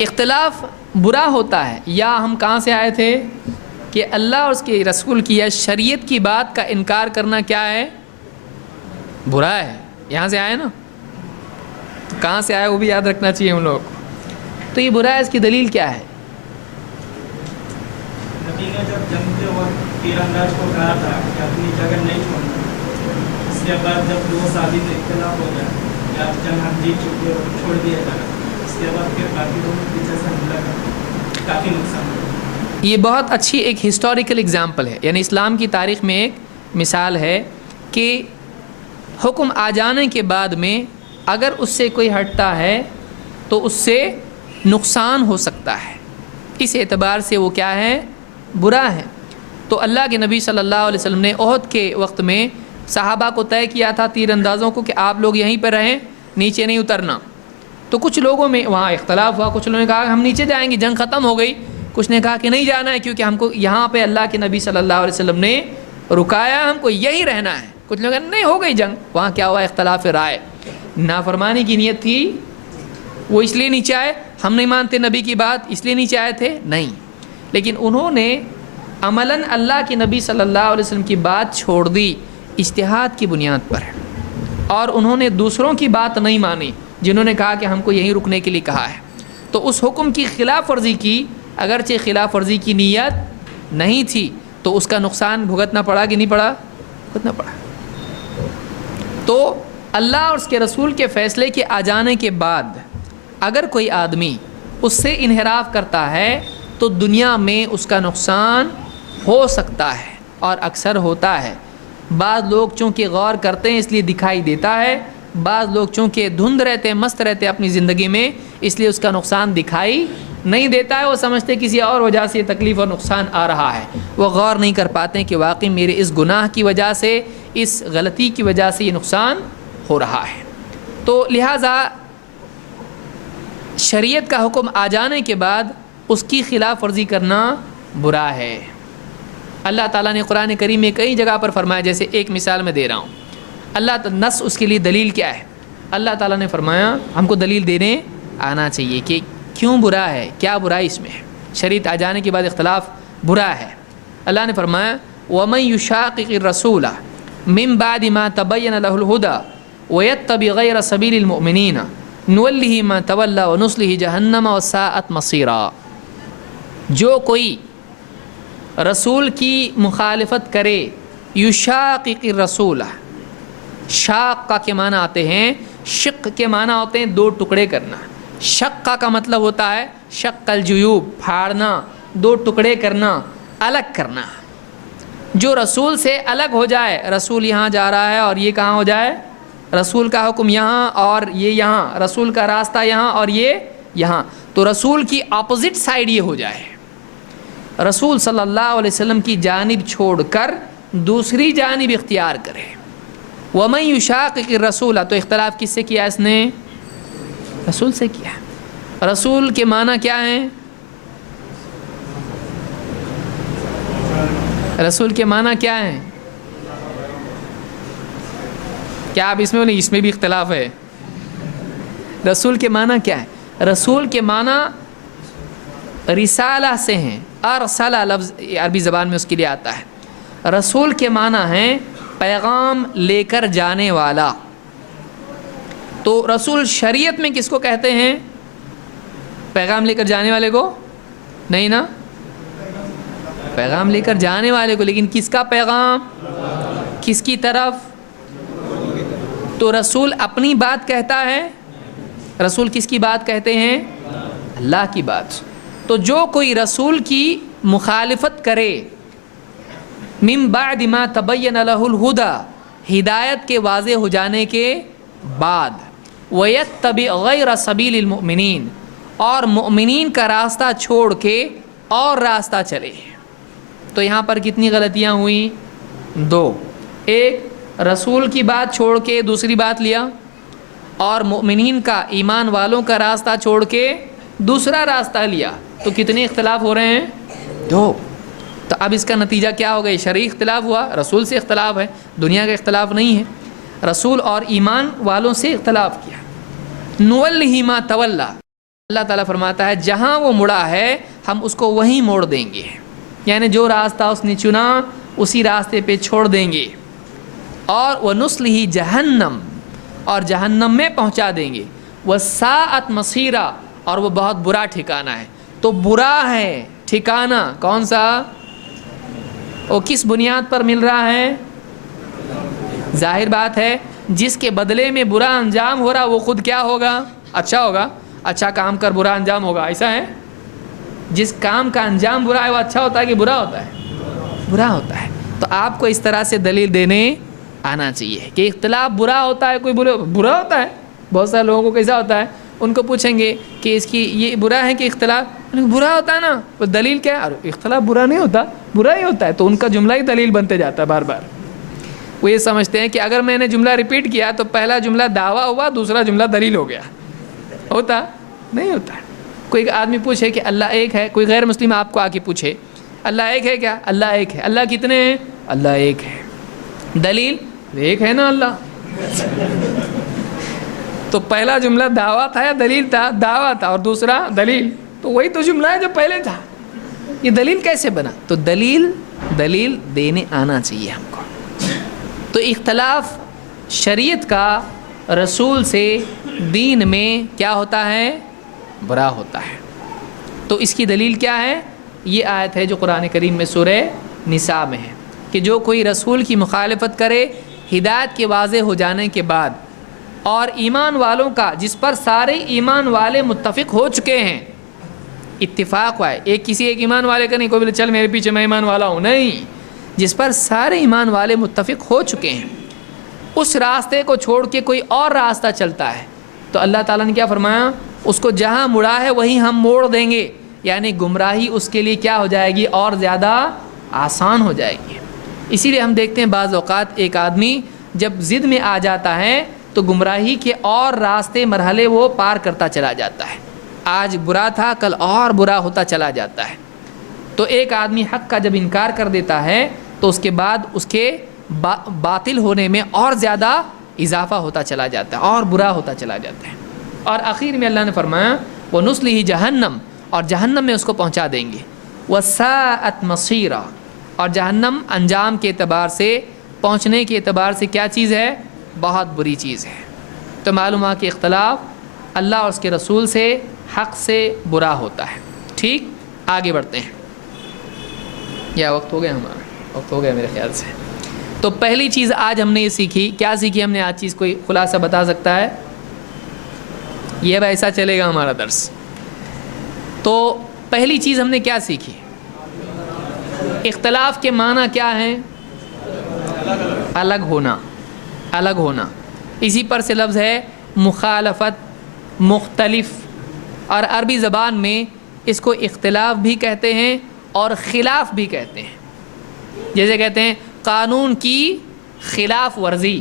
اختلاف برا ہوتا ہے، یا ہم کہاں سے آئے تھے کہ اللہ اور اس کے رسول کی یا شریعت کی بات کا انکار کرنا کیا ہے؟ برا ہے، یہاں سے آئے نا، تو کہاں سے آئے وہ بھی یاد رکھنا چاہیے ہم لوگ کو۔ تو یہ برا ہے، اس کی دلیل کیا ہے؟ نبی نے جب جنگ کے وقت تیر انداز کو کہا تھا کہ اپنی جگہ نہیں چھوڑنا، اس کے بعد جب دو صحابی میں اختلاف ہو گیا کہ آپ جنگ ہم جیت چکے اور چھوڑ دیا جانا، اس کے بعد پھر باقی لوگوں پیچھے سے حملہ کر کافی نقصان ہوا۔ یہ بہت اچھی ایک ہسٹوریکل اگزامپل ہے، یعنی اسلام کی تاریخ میں ایک مثال ہے کہ حکم آ جانے کے بعد میں اگر اس سے کوئی ہٹتا ہے تو اس سے نقصان ہو سکتا ہے، اس اعتبار سے وہ کیا ہے؟ برا ہے۔ تو اللہ کے نبی صلی اللہ علیہ وسلم نے احد کے وقت میں صحابہ کو طے کیا تھا، تیر اندازوں کو، کہ آپ لوگ یہیں پہ رہیں، نیچے نہیں اترنا۔ تو کچھ لوگوں میں وہاں اختلاف ہوا، کچھ لوگوں نے کہا کہ ہم نیچے جائیں گے، جنگ ختم ہو گئی، کچھ نے کہا کہ نہیں جانا ہے کیونکہ ہم کو یہاں پہ اللہ کے نبی صلی اللہ علیہ وسلم نے رکایا، ہم کو یہی رہنا ہے۔ کچھ لوگ کہا نہیں، ہو گئی جنگ، وہاں کیا ہوا؟ اختلاف رائے، نافرمانی کی نیت تھی، وہ اس لیے نیچے آئے، ہم نہیں مانتے نبی کی بات اس لیے نیچے آئے تھے؟ نہیں، لیکن انہوں نے عملاً اللہ کے نبی صلی اللہ علیہ وسلم کی بات چھوڑ دی اجتہاد کی بنیاد پر، اور انہوں نے دوسروں کی بات نہیں مانی جنہوں نے کہا کہ ہم کو یہیں رکنے کے لیے کہا ہے۔ تو اس حکم کی خلاف ورزی کی، اگرچہ خلاف ورزی کی نیت نہیں تھی، تو اس کا نقصان بھگتنا پڑا کہ نہیں پڑا؟ بھگتنا پڑا۔ تو اللہ اور اس کے رسول کے فیصلے کے آ جانے کے بعد اگر کوئی آدمی اس سے انحراف کرتا ہے تو دنیا میں اس کا نقصان ہو سکتا ہے، اور اکثر ہوتا ہے۔ بعض لوگ چونکہ غور کرتے ہیں اس لیے دکھائی دیتا ہے، بعض لوگ چونکہ دھند رہتے ہیں، مست رہتے ہیں اپنی زندگی میں، اس لیے اس کا نقصان دکھائی نہیں دیتا ہے، وہ سمجھتے کسی اور وجہ سے تکلیف اور نقصان آ رہا ہے، وہ غور نہیں کر پاتے کہ واقعی میرے اس گناہ کی وجہ سے، اس غلطی کی وجہ سے یہ نقصان ہو رہا ہے۔ تو لہٰذا شریعت کا حکم آ جانے کے بعد اس کی خلاف ورزی کرنا برا ہے۔ اللہ تعالیٰ نے قرآن کریم میں کئی جگہ پر فرمایا، جیسے ایک مثال میں دے رہا ہوں، اللہ نص اس کے لیے دلیل کیا ہے؟ اللہ تعالیٰ نے فرمایا، ہم کو دلیل دینے آنا چاہیے کہ کیوں برا ہے، کیا برائی اس میں ہے، شریعت آ جانے کے بعد اختلاف برا ہے۔ اللہ نے فرمایا وَمَن يُشَاقِقِ الرَّسُولَ مِن بَعْدِ مَا تَبَيَّنَ لَهُ الْهُدَى وَيَتَّبِعْ غَيْرَ سَبِيلِ الْمُؤْمِنِينَ نُوَلِّهِ مَا تَوَلَّى وَنُصْلِهِ جَهَنَّمَ وَسَاءَتْ مَصِيرًا، جو کوئی رسول کی مخالفت کرے، یشاقق الرسول، شاق کے معنی آتے ہیں، شق کے معنی ہوتے ہیں دو ٹکڑے کرنا، شقہ کا مطلب ہوتا ہے شق الجیوب، پھاڑنا، دو ٹکڑے کرنا، الگ کرنا۔ جو رسول سے الگ ہو جائے، رسول یہاں جا رہا ہے اور یہ کہاں ہو جائے، رسول کا حکم یہاں اور یہ یہاں، رسول کا راستہ یہاں اور یہ یہاں، تو رسول کی اپوزٹ سائڈ یہ ہو جائے، رسول صلی اللہ علیہ وسلم کی جانب چھوڑ کر دوسری جانب اختیار کرے۔ وَمَن يُشَاقِقِ الرَّسُولَ، تو اختلاف کس سے کیا اس نے؟ رسول سے کیا۔ رسول کے معنی کیا ہیں؟ رسول کے معنی کیا ہیں؟ کیا آپ اس میں بولیں؟ اس میں بھی اختلاف ہے۔ رسول کے معنی کیا ہے؟ رسول کے معنی رسالہ سے ہیں، ارسلہ لفظ عربی زبان میں اس کے لیے آتا ہے۔ رسول کے معنی ہیں پیغام لے کر جانے والا۔ تو رسول شریعت میں کس کو کہتے ہیں؟ پیغام لے کر جانے والے کو؟ نہیں نا، پیغام لے کر جانے والے کو، لیکن کس کا پیغام؟ کس کی طرف؟ تو رسول اپنی بات کہتا ہے، رسول کس کی بات کہتے ہیں؟ اللہ کی بات۔ تو جو کوئی رسول کی مخالفت کرے، من بعد ما تبین لہ الہدی، ہدایت کے واضح ہو جانے کے بعد، ویتبع غیر سبیل المؤمنین، اور مؤمنین کا راستہ چھوڑ کے اور راستہ چلے، تو یہاں پر کتنی غلطیاں ہوئیں؟ دو۔ ایک، رسول کی بات چھوڑ کے دوسری بات لیا اور مومنین کا ایمان والوں کا راستہ چھوڑ کے دوسرا راستہ لیا تو کتنے اختلاف ہو رہے ہیں؟ 2۔ تو اب اس کا نتیجہ کیا ہوگا؟ شرعی اختلاف ہوا، رسول سے اختلاف ہے، دنیا کا اختلاف نہیں ہے، رسول اور ایمان والوں سے اختلاف کیا۔ نولہ ما تولا، اللہ تعالیٰ فرماتا ہے جہاں وہ مڑا ہے ہم اس کو وہیں موڑ دیں گے، یعنی جو راستہ اس نے چنا اسی راستے پہ چھوڑ دیں گے۔ اور وَنُصْلِهِ جہنم، اور جہنم میں پہنچا دیں گے۔ وَسَاءَتْ مَصِيرًا، اور وہ بہت برا ٹھکانہ ہے۔ تو برا ہے ٹھکانہ کون سا؟ وہ کس بنیاد پر مل رہا ہے؟ ظاہر بات ہے جس کے بدلے میں برا انجام ہو رہا وہ خود کیا ہوگا؟ اچھا ہوگا، اچھا کام کر برا انجام ہوگا، ایسا ہے؟ جس کام کا انجام برا ہے وہ اچھا ہوتا ہے کہ برا ہوتا ہے؟ برا ہوتا ہے۔ تو آپ کو اس طرح سے دلیل دینے آنا چاہیے کہ اختلاف برا ہوتا ہے، کوئی برا ہوتا ہے۔ بہت سارے لوگوں کو کیسا ہوتا ہے، ان کو پوچھیں گے کہ اس کی یہ برا ہے کہ اختلاف، برا ہوتا ہے نا، وہ دلیل کیا ہے؟ اختلاف برا نہیں ہوتا، برا ہی ہوتا ہے۔ تو ان کا جملہ ہی دلیل بنتے جاتا ہے بار بار۔ وہ یہ سمجھتے ہیں کہ اگر میں نے جملہ ریپیٹ کیا تو پہلا جملہ دعویٰ ہوا، دوسرا جملہ دلیل ہو گیا۔ ہوتا نہیں ہوتا۔ کوئی آدمی پوچھے کہ اللہ ایک ہے، کوئی غیر مسلم آپ کو آ کے پوچھے اللہ ایک ہے کیا؟ اللہ ایک ہے۔ اللہ کتنے ہیں؟ اللہ ایک ہے۔ دلیل؟ ایک ہے نا اللہ۔ تو پہلا جملہ دعویٰ تھا یا دلیل تھا؟ دعویٰ تھا، اور دوسرا دلیل۔ تو وہی تو جملہ ہے جو پہلے تھا، یہ دلیل کیسے بنا؟ تو دلیل دینے آنا چاہیے ہم کو۔ تو اختلاف شریعت کا رسول سے دین میں کیا ہوتا ہے؟ برا ہوتا ہے۔ تو اس کی دلیل کیا ہے؟ یہ آیت ہے جو قرآن کریم میں سورہ نساء میں ہے کہ جو کوئی رسول کی مخالفت کرے ہدایت کے واضح ہو جانے کے بعد، اور ایمان والوں کا جس پر سارے ایمان والے متفق ہو چکے ہیں، اتفاق ہوا ہے، ایک ایمان والے کا نہیں، کوئی بولے چل میرے پیچھے میں ایمان والا ہوں، نہیں، جس پر سارے ایمان والے متفق ہو چکے ہیں، اس راستے کو چھوڑ کے کوئی اور راستہ چلتا ہے تو اللہ تعالیٰ نے کیا فرمایا؟ اس کو جہاں مڑا ہے وہیں ہم موڑ دیں گے، یعنی گمراہی اس کے لیے کیا ہو جائے گی؟ اور زیادہ آسان ہو جائے گی۔ اسی لیے ہم دیکھتے ہیں بعض اوقات ایک آدمی جب ضد میں آ جاتا ہے تو گمراہی کے اور راستے مرحلے وہ پار کرتا چلا جاتا ہے، آج برا تھا کل اور برا ہوتا چلا جاتا ہے۔ تو ایک آدمی حق کا جب انکار کر دیتا ہے تو اس کے بعد اس کے باطل ہونے میں اور زیادہ اضافہ ہوتا چلا جاتا ہے اور برا ہوتا چلا جاتا ہے۔ اور آخر میں اللہ نے فرمایا وَنُصْلِهِ جہنم، اور جہنم میں اس کو پہنچا دیں گے۔ وَسَاءَتْ مَصِيرًا، اور جہنم انجام کے اعتبار سے، پہنچنے کے اعتبار سے کیا چیز ہے؟ بہت بری چیز ہے۔ تو معلوم ہوا کہ اختلاف اللہ اور اس کے رسول سے، حق سے برا ہوتا ہے۔ ٹھیک، آگے بڑھتے ہیں۔ یا وقت ہو گیا ہمارا؟ وقت ہو گیا میرے خیال سے۔ تو پہلی چیز آج ہم نے یہ سیکھی، کیا سیکھی ہم نے آج چیز؟ کوئی خلاصہ بتا سکتا ہے؟ یہ اب ایسا چلے گا ہمارا درس۔ تو پہلی چیز ہم نے کیا سیکھی؟ اختلاف کے معنی کیا ہیں؟ الگ ہونا، الگ ہونا۔ اسی پر سے لفظ ہے مخالفت، مختلف، اور عربی زبان میں اس کو اختلاف بھی کہتے ہیں اور خلاف بھی کہتے ہیں۔ جیسے کہتے ہیں قانون کی خلاف ورزی،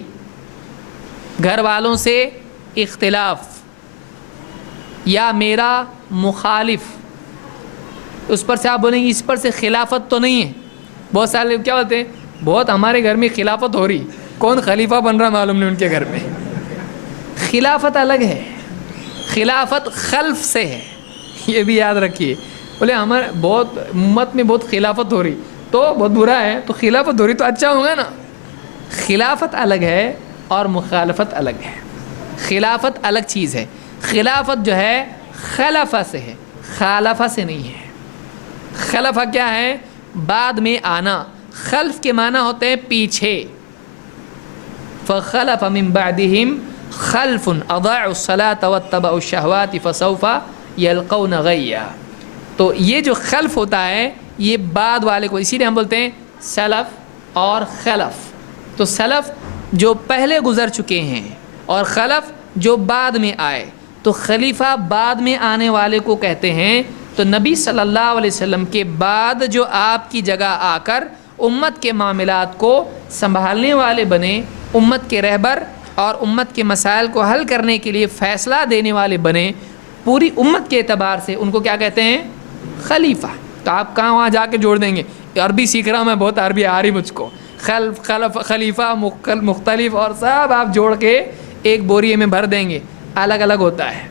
گھر والوں سے اختلاف، یا میرا مخالف، اس پر سے آپ بولیں گے اس پر سے خلافت تو نہیں ہے۔ بہت سارے لوگ کیا بولتے ہیں؟ بہت ہمارے گھر میں خلافت ہو رہی، کون خلیفہ بن رہا معلوم نہیں ان کے گھر میں۔ خلافت الگ ہے، خلافت خلف سے ہے، یہ بھی یاد رکھیے۔ بولے ہمارے بہت امت میں بہت خلافت ہو رہی تو بہت برا ہے، تو خلافت ہو رہی تو اچھا ہوگا نا۔ خلافت الگ ہے اور مخالفت الگ ہے۔ خلافت الگ چیز ہے، خلافت جو ہے خلفہ سے ہے، خالفہ سے نہیں ہے۔ خلفہ کیا ہے؟ بعد میں آنا۔ خلف کے معنی ہوتے ہیں پیچھے۔ فخلف من بعدهم خلف اضاعوا الصلاة واتبعوا الشهوات فسوف يلقون غيا۔ تو یہ جو خلف ہوتا ہے یہ بعد والے کو، اسی لیے ہم بولتے ہیں سلف اور خلف۔ تو سلف جو پہلے گزر چکے ہیں اور خلف جو بعد میں آئے، تو خلیفہ بعد میں آنے والے کو کہتے ہیں۔ تو نبی صلی اللہ علیہ وسلم کے بعد جو آپ کی جگہ آ کر امت کے معاملات کو سنبھالنے والے بنے، امت کے رہبر اور امت کے مسائل کو حل کرنے کے لیے فیصلہ دینے والے بنے پوری امت کے اعتبار سے، ان کو کیا کہتے ہیں؟ خلیفہ۔ تو آپ کہاں وہاں جا کے جوڑ دیں گے، عربی سیکھ رہا ہوں میں، بہت عربی آ رہی مجھ کو، خلف خلیفہ مختلف اور سب آپ جوڑ کے ایک بوریے میں بھر دیں گے، الگ الگ ہوتا ہے۔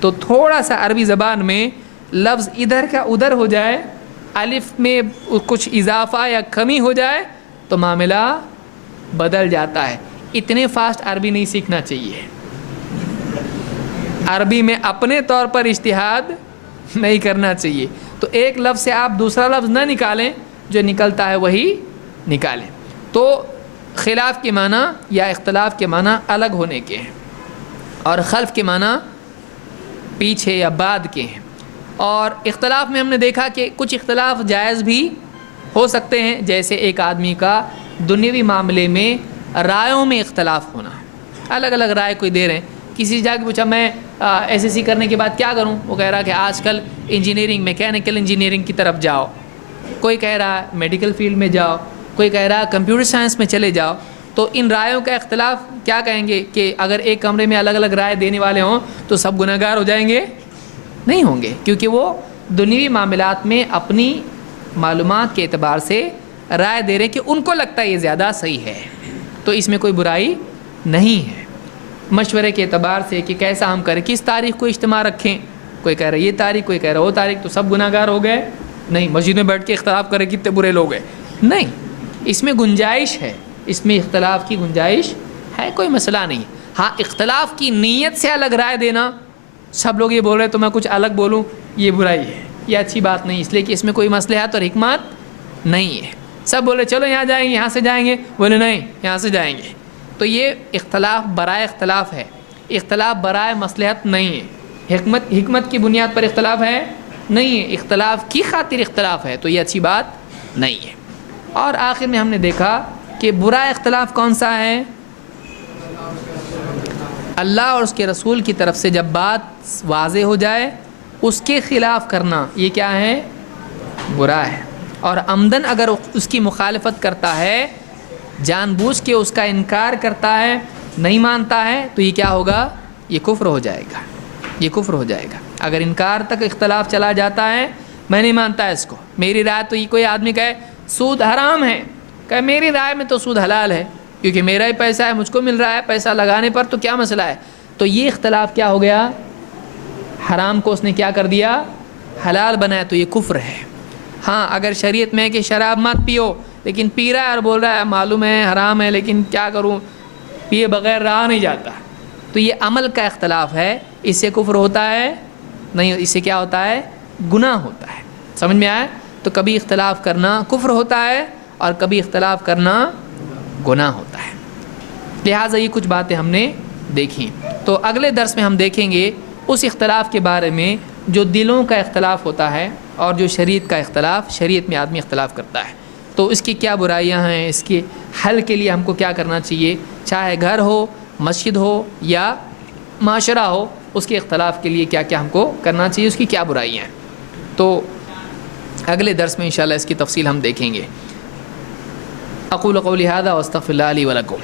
تو تھوڑا سا عربی زبان میں لفظ ادھر کا ادھر ہو جائے، الف میں کچھ اضافہ یا کمی ہو جائے تو معاملہ بدل جاتا ہے۔ اتنے فاسٹ عربی نہیں سیکھنا چاہیے، عربی میں اپنے طور پر اجتہاد نہیں کرنا چاہیے۔ تو ایک لفظ سے آپ دوسرا لفظ نہ نکالیں، جو نکلتا ہے وہی نکالیں۔ تو خلاف کے معنی یا اختلاف کے معنی الگ ہونے کے ہیں، اور خلف کے معنی پیچھے یا بعد کے ہیں۔ اور اختلاف میں ہم نے دیکھا کہ کچھ اختلاف جائز بھی ہو سکتے ہیں، جیسے ایک آدمی کا دنیاوی معاملے میں رائےوں میں اختلاف ہونا، الگ الگ رائے کوئی دے رہے ہیں۔ کسی سے جا کے پوچھا میں ایس ایس سی کرنے کے بعد کیا کروں، وہ کہہ رہا کہ آج کل انجینئرنگ میکینیکل انجینئرنگ کی طرف جاؤ، کوئی کہہ رہا ہے میڈیکل فیلڈ میں جاؤ، کوئی کہہ رہا ہے کمپیوٹر سائنس میں چلے جاؤ۔ تو ان رائےوں کا اختلاف کیا کہیں گے کہ اگر ایک کمرے میں الگ الگ رائے دینے والے ہوں تو سب گناہ گار ہو جائیں گے؟ نہیں ہوں گے، کیونکہ وہ دنیوی معاملات میں اپنی معلومات کے اعتبار سے رائے دے رہے ہیں کہ ان کو لگتا ہے یہ زیادہ صحیح ہے، تو اس میں کوئی برائی نہیں ہے۔ مشورے کے اعتبار سے کہ کیسا ہم کریں، کس تاریخ کو اجتماع رکھیں، کوئی کہہ رہا ہے یہ تاریخ، کوئی کہہ رہا ہے وہ تاریخ، تو سب گناہ گار ہو گئے؟ نہیں۔ مسجد میں بیٹھ کے اختلاف کرے کتنے برے لوگ ہیں؟ نہیں، اس میں گنجائش ہے، اس میں اختلاف کی گنجائش ہے، کوئی مسئلہ نہیں۔ ہاں، اختلاف کی نیت سے الگ رائے دینا، سب لوگ یہ بول رہے ہیں تو میں کچھ الگ بولوں، یہ برائی ہے، یہ اچھی بات نہیں، اس لیے کہ اس میں کوئی مصلحت اور حکمت نہیں ہے۔ سب بولے چلو یہاں جائیں گے، یہاں سے جائیں گے، بولے نہیں یہاں سے جائیں گے، تو یہ اختلاف برائے اختلاف ہے، اختلاف برائے مصلحت نہیں ہے۔ حکمت کی بنیاد پر اختلاف ہے نہیں ہے، اختلاف کی خاطر اختلاف ہے، تو یہ اچھی بات نہیں ہے۔ اور آخر میں ہم نے دیکھا کہ برا اختلاف کون سا ہے؟ اللہ اور اس کے رسول کی طرف سے جب بات واضح ہو جائے اس کے خلاف کرنا، یہ کیا ہے؟ برا ہے۔ اور عمدن اگر اس کی مخالفت کرتا ہے، جان بوجھ کے اس کا انکار کرتا ہے، نہیں مانتا ہے، تو یہ کیا ہوگا؟ یہ کفر ہو جائے گا، یہ کفر ہو جائے گا۔ اگر انکار تک اختلاف چلا جاتا ہے، میں نہیں مانتا اس کو، میری رائے تو یہ کوئی آدمی کہے سود حرام ہے، کہ میری رائے میں تو سود حلال ہے کیونکہ میرا ہی پیسہ ہے، مجھ کو مل رہا ہے پیسہ لگانے پر، تو کیا مسئلہ ہے؟ تو یہ اختلاف کیا ہو گیا؟ حرام کو اس نے کیا کر دیا؟ حلال بنایا، تو یہ کفر ہے۔ ہاں، اگر شریعت میں ہے کہ شراب مت پیو، لیکن پی رہا ہے اور بول رہا ہے معلوم ہے حرام ہے لیکن کیا کروں، پیے بغیر رہا نہیں جاتا، تو یہ عمل کا اختلاف ہے، اس سے کفر ہوتا ہے نہیں، اس سے کیا ہوتا ہے؟ گناہ ہوتا ہے۔ سمجھ میں آیا؟ تو کبھی اختلاف کرنا کفر ہوتا ہے اور کبھی اختلاف کرنا گناہ ہوتا ہے۔ لہٰذا یہ کچھ باتیں ہم نے دیکھیں، تو اگلے درس میں ہم دیکھیں گے اس اختلاف کے بارے میں جو دلوں کا اختلاف ہوتا ہے اور جو شریعت کا اختلاف، شریعت میں آدمی اختلاف کرتا ہے، تو اس کی کیا برائیاں ہیں، اس کے حل کے لیے ہم کو کیا کرنا چاہیے، چاہے گھر ہو، مسجد ہو یا معاشرہ ہو، اس کے اختلاف کے لیے کیا کیا ہم کو کرنا چاہیے، اس کی کیا برائیاں ہیں۔ تو اگلے درس میں انشاءاللہ اس کی تفصیل ہم دیکھیں گے۔ اقول قولی ھذا واستغفر اللہ لی ولکم۔